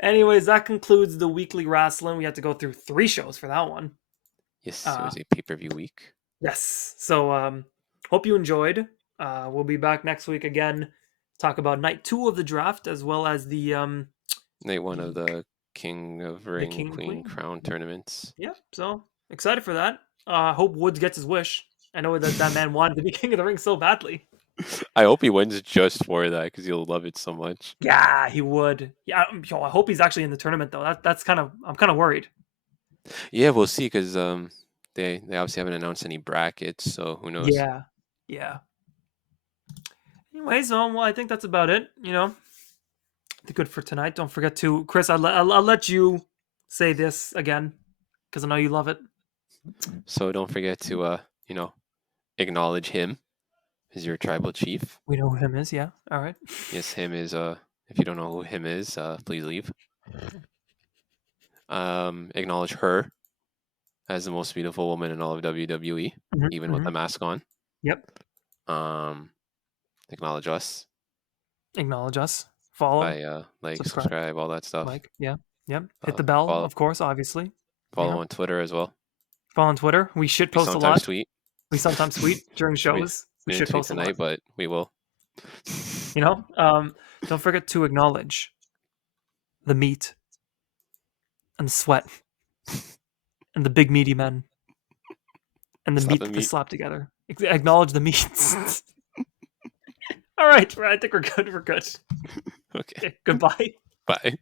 Anyways, that concludes the weekly wrestling. We had to go through 3 shows for that one. Yes, it Uh, was a pay-per-view week. yes. So, hope you enjoyed. We'll be back next week again. Talk about night 2 of the draft, as well as the Night one of the King of Ring King and Queen Queen. Crown tournaments. Yeah. So excited for that. Hope Woods gets his wish. I know that man wanted to be King of the Ring so badly. I hope he wins just for that because he'll love it so much. Yeah, he would. Yeah, I hope he's actually in the tournament though. That's kind of, I'm kind of worried. Yeah, we'll see because they obviously haven't announced any brackets, so who knows? Yeah. Yeah. Anyways, well, I think that's about it. Good for tonight. Don't forget to, Chris. I'll let you say this again because I know you love it. So don't forget to acknowledge him as your tribal chief. We know who him is. Yeah. All right. Yes, him is if you don't know who him is, please leave. Acknowledge her as the most beautiful woman in all of WWE, even with the mask on. Yep. Acknowledge us. Acknowledge us. Follow. By subscribe, all that stuff. Like, yeah. Yep. Hit the bell, follow, of course, obviously. Follow on Twitter as well. Follow on Twitter. We should post a sometimes lot. Tweet. We sometimes tweet during shows. We should didn't tweet post tonight, but we will. Don't forget to acknowledge the meat and the sweat and the big meaty men and the meat that they slap together. Acknowledge the meats. All right. I think we're good. We're good. Okay. Goodbye. Bye.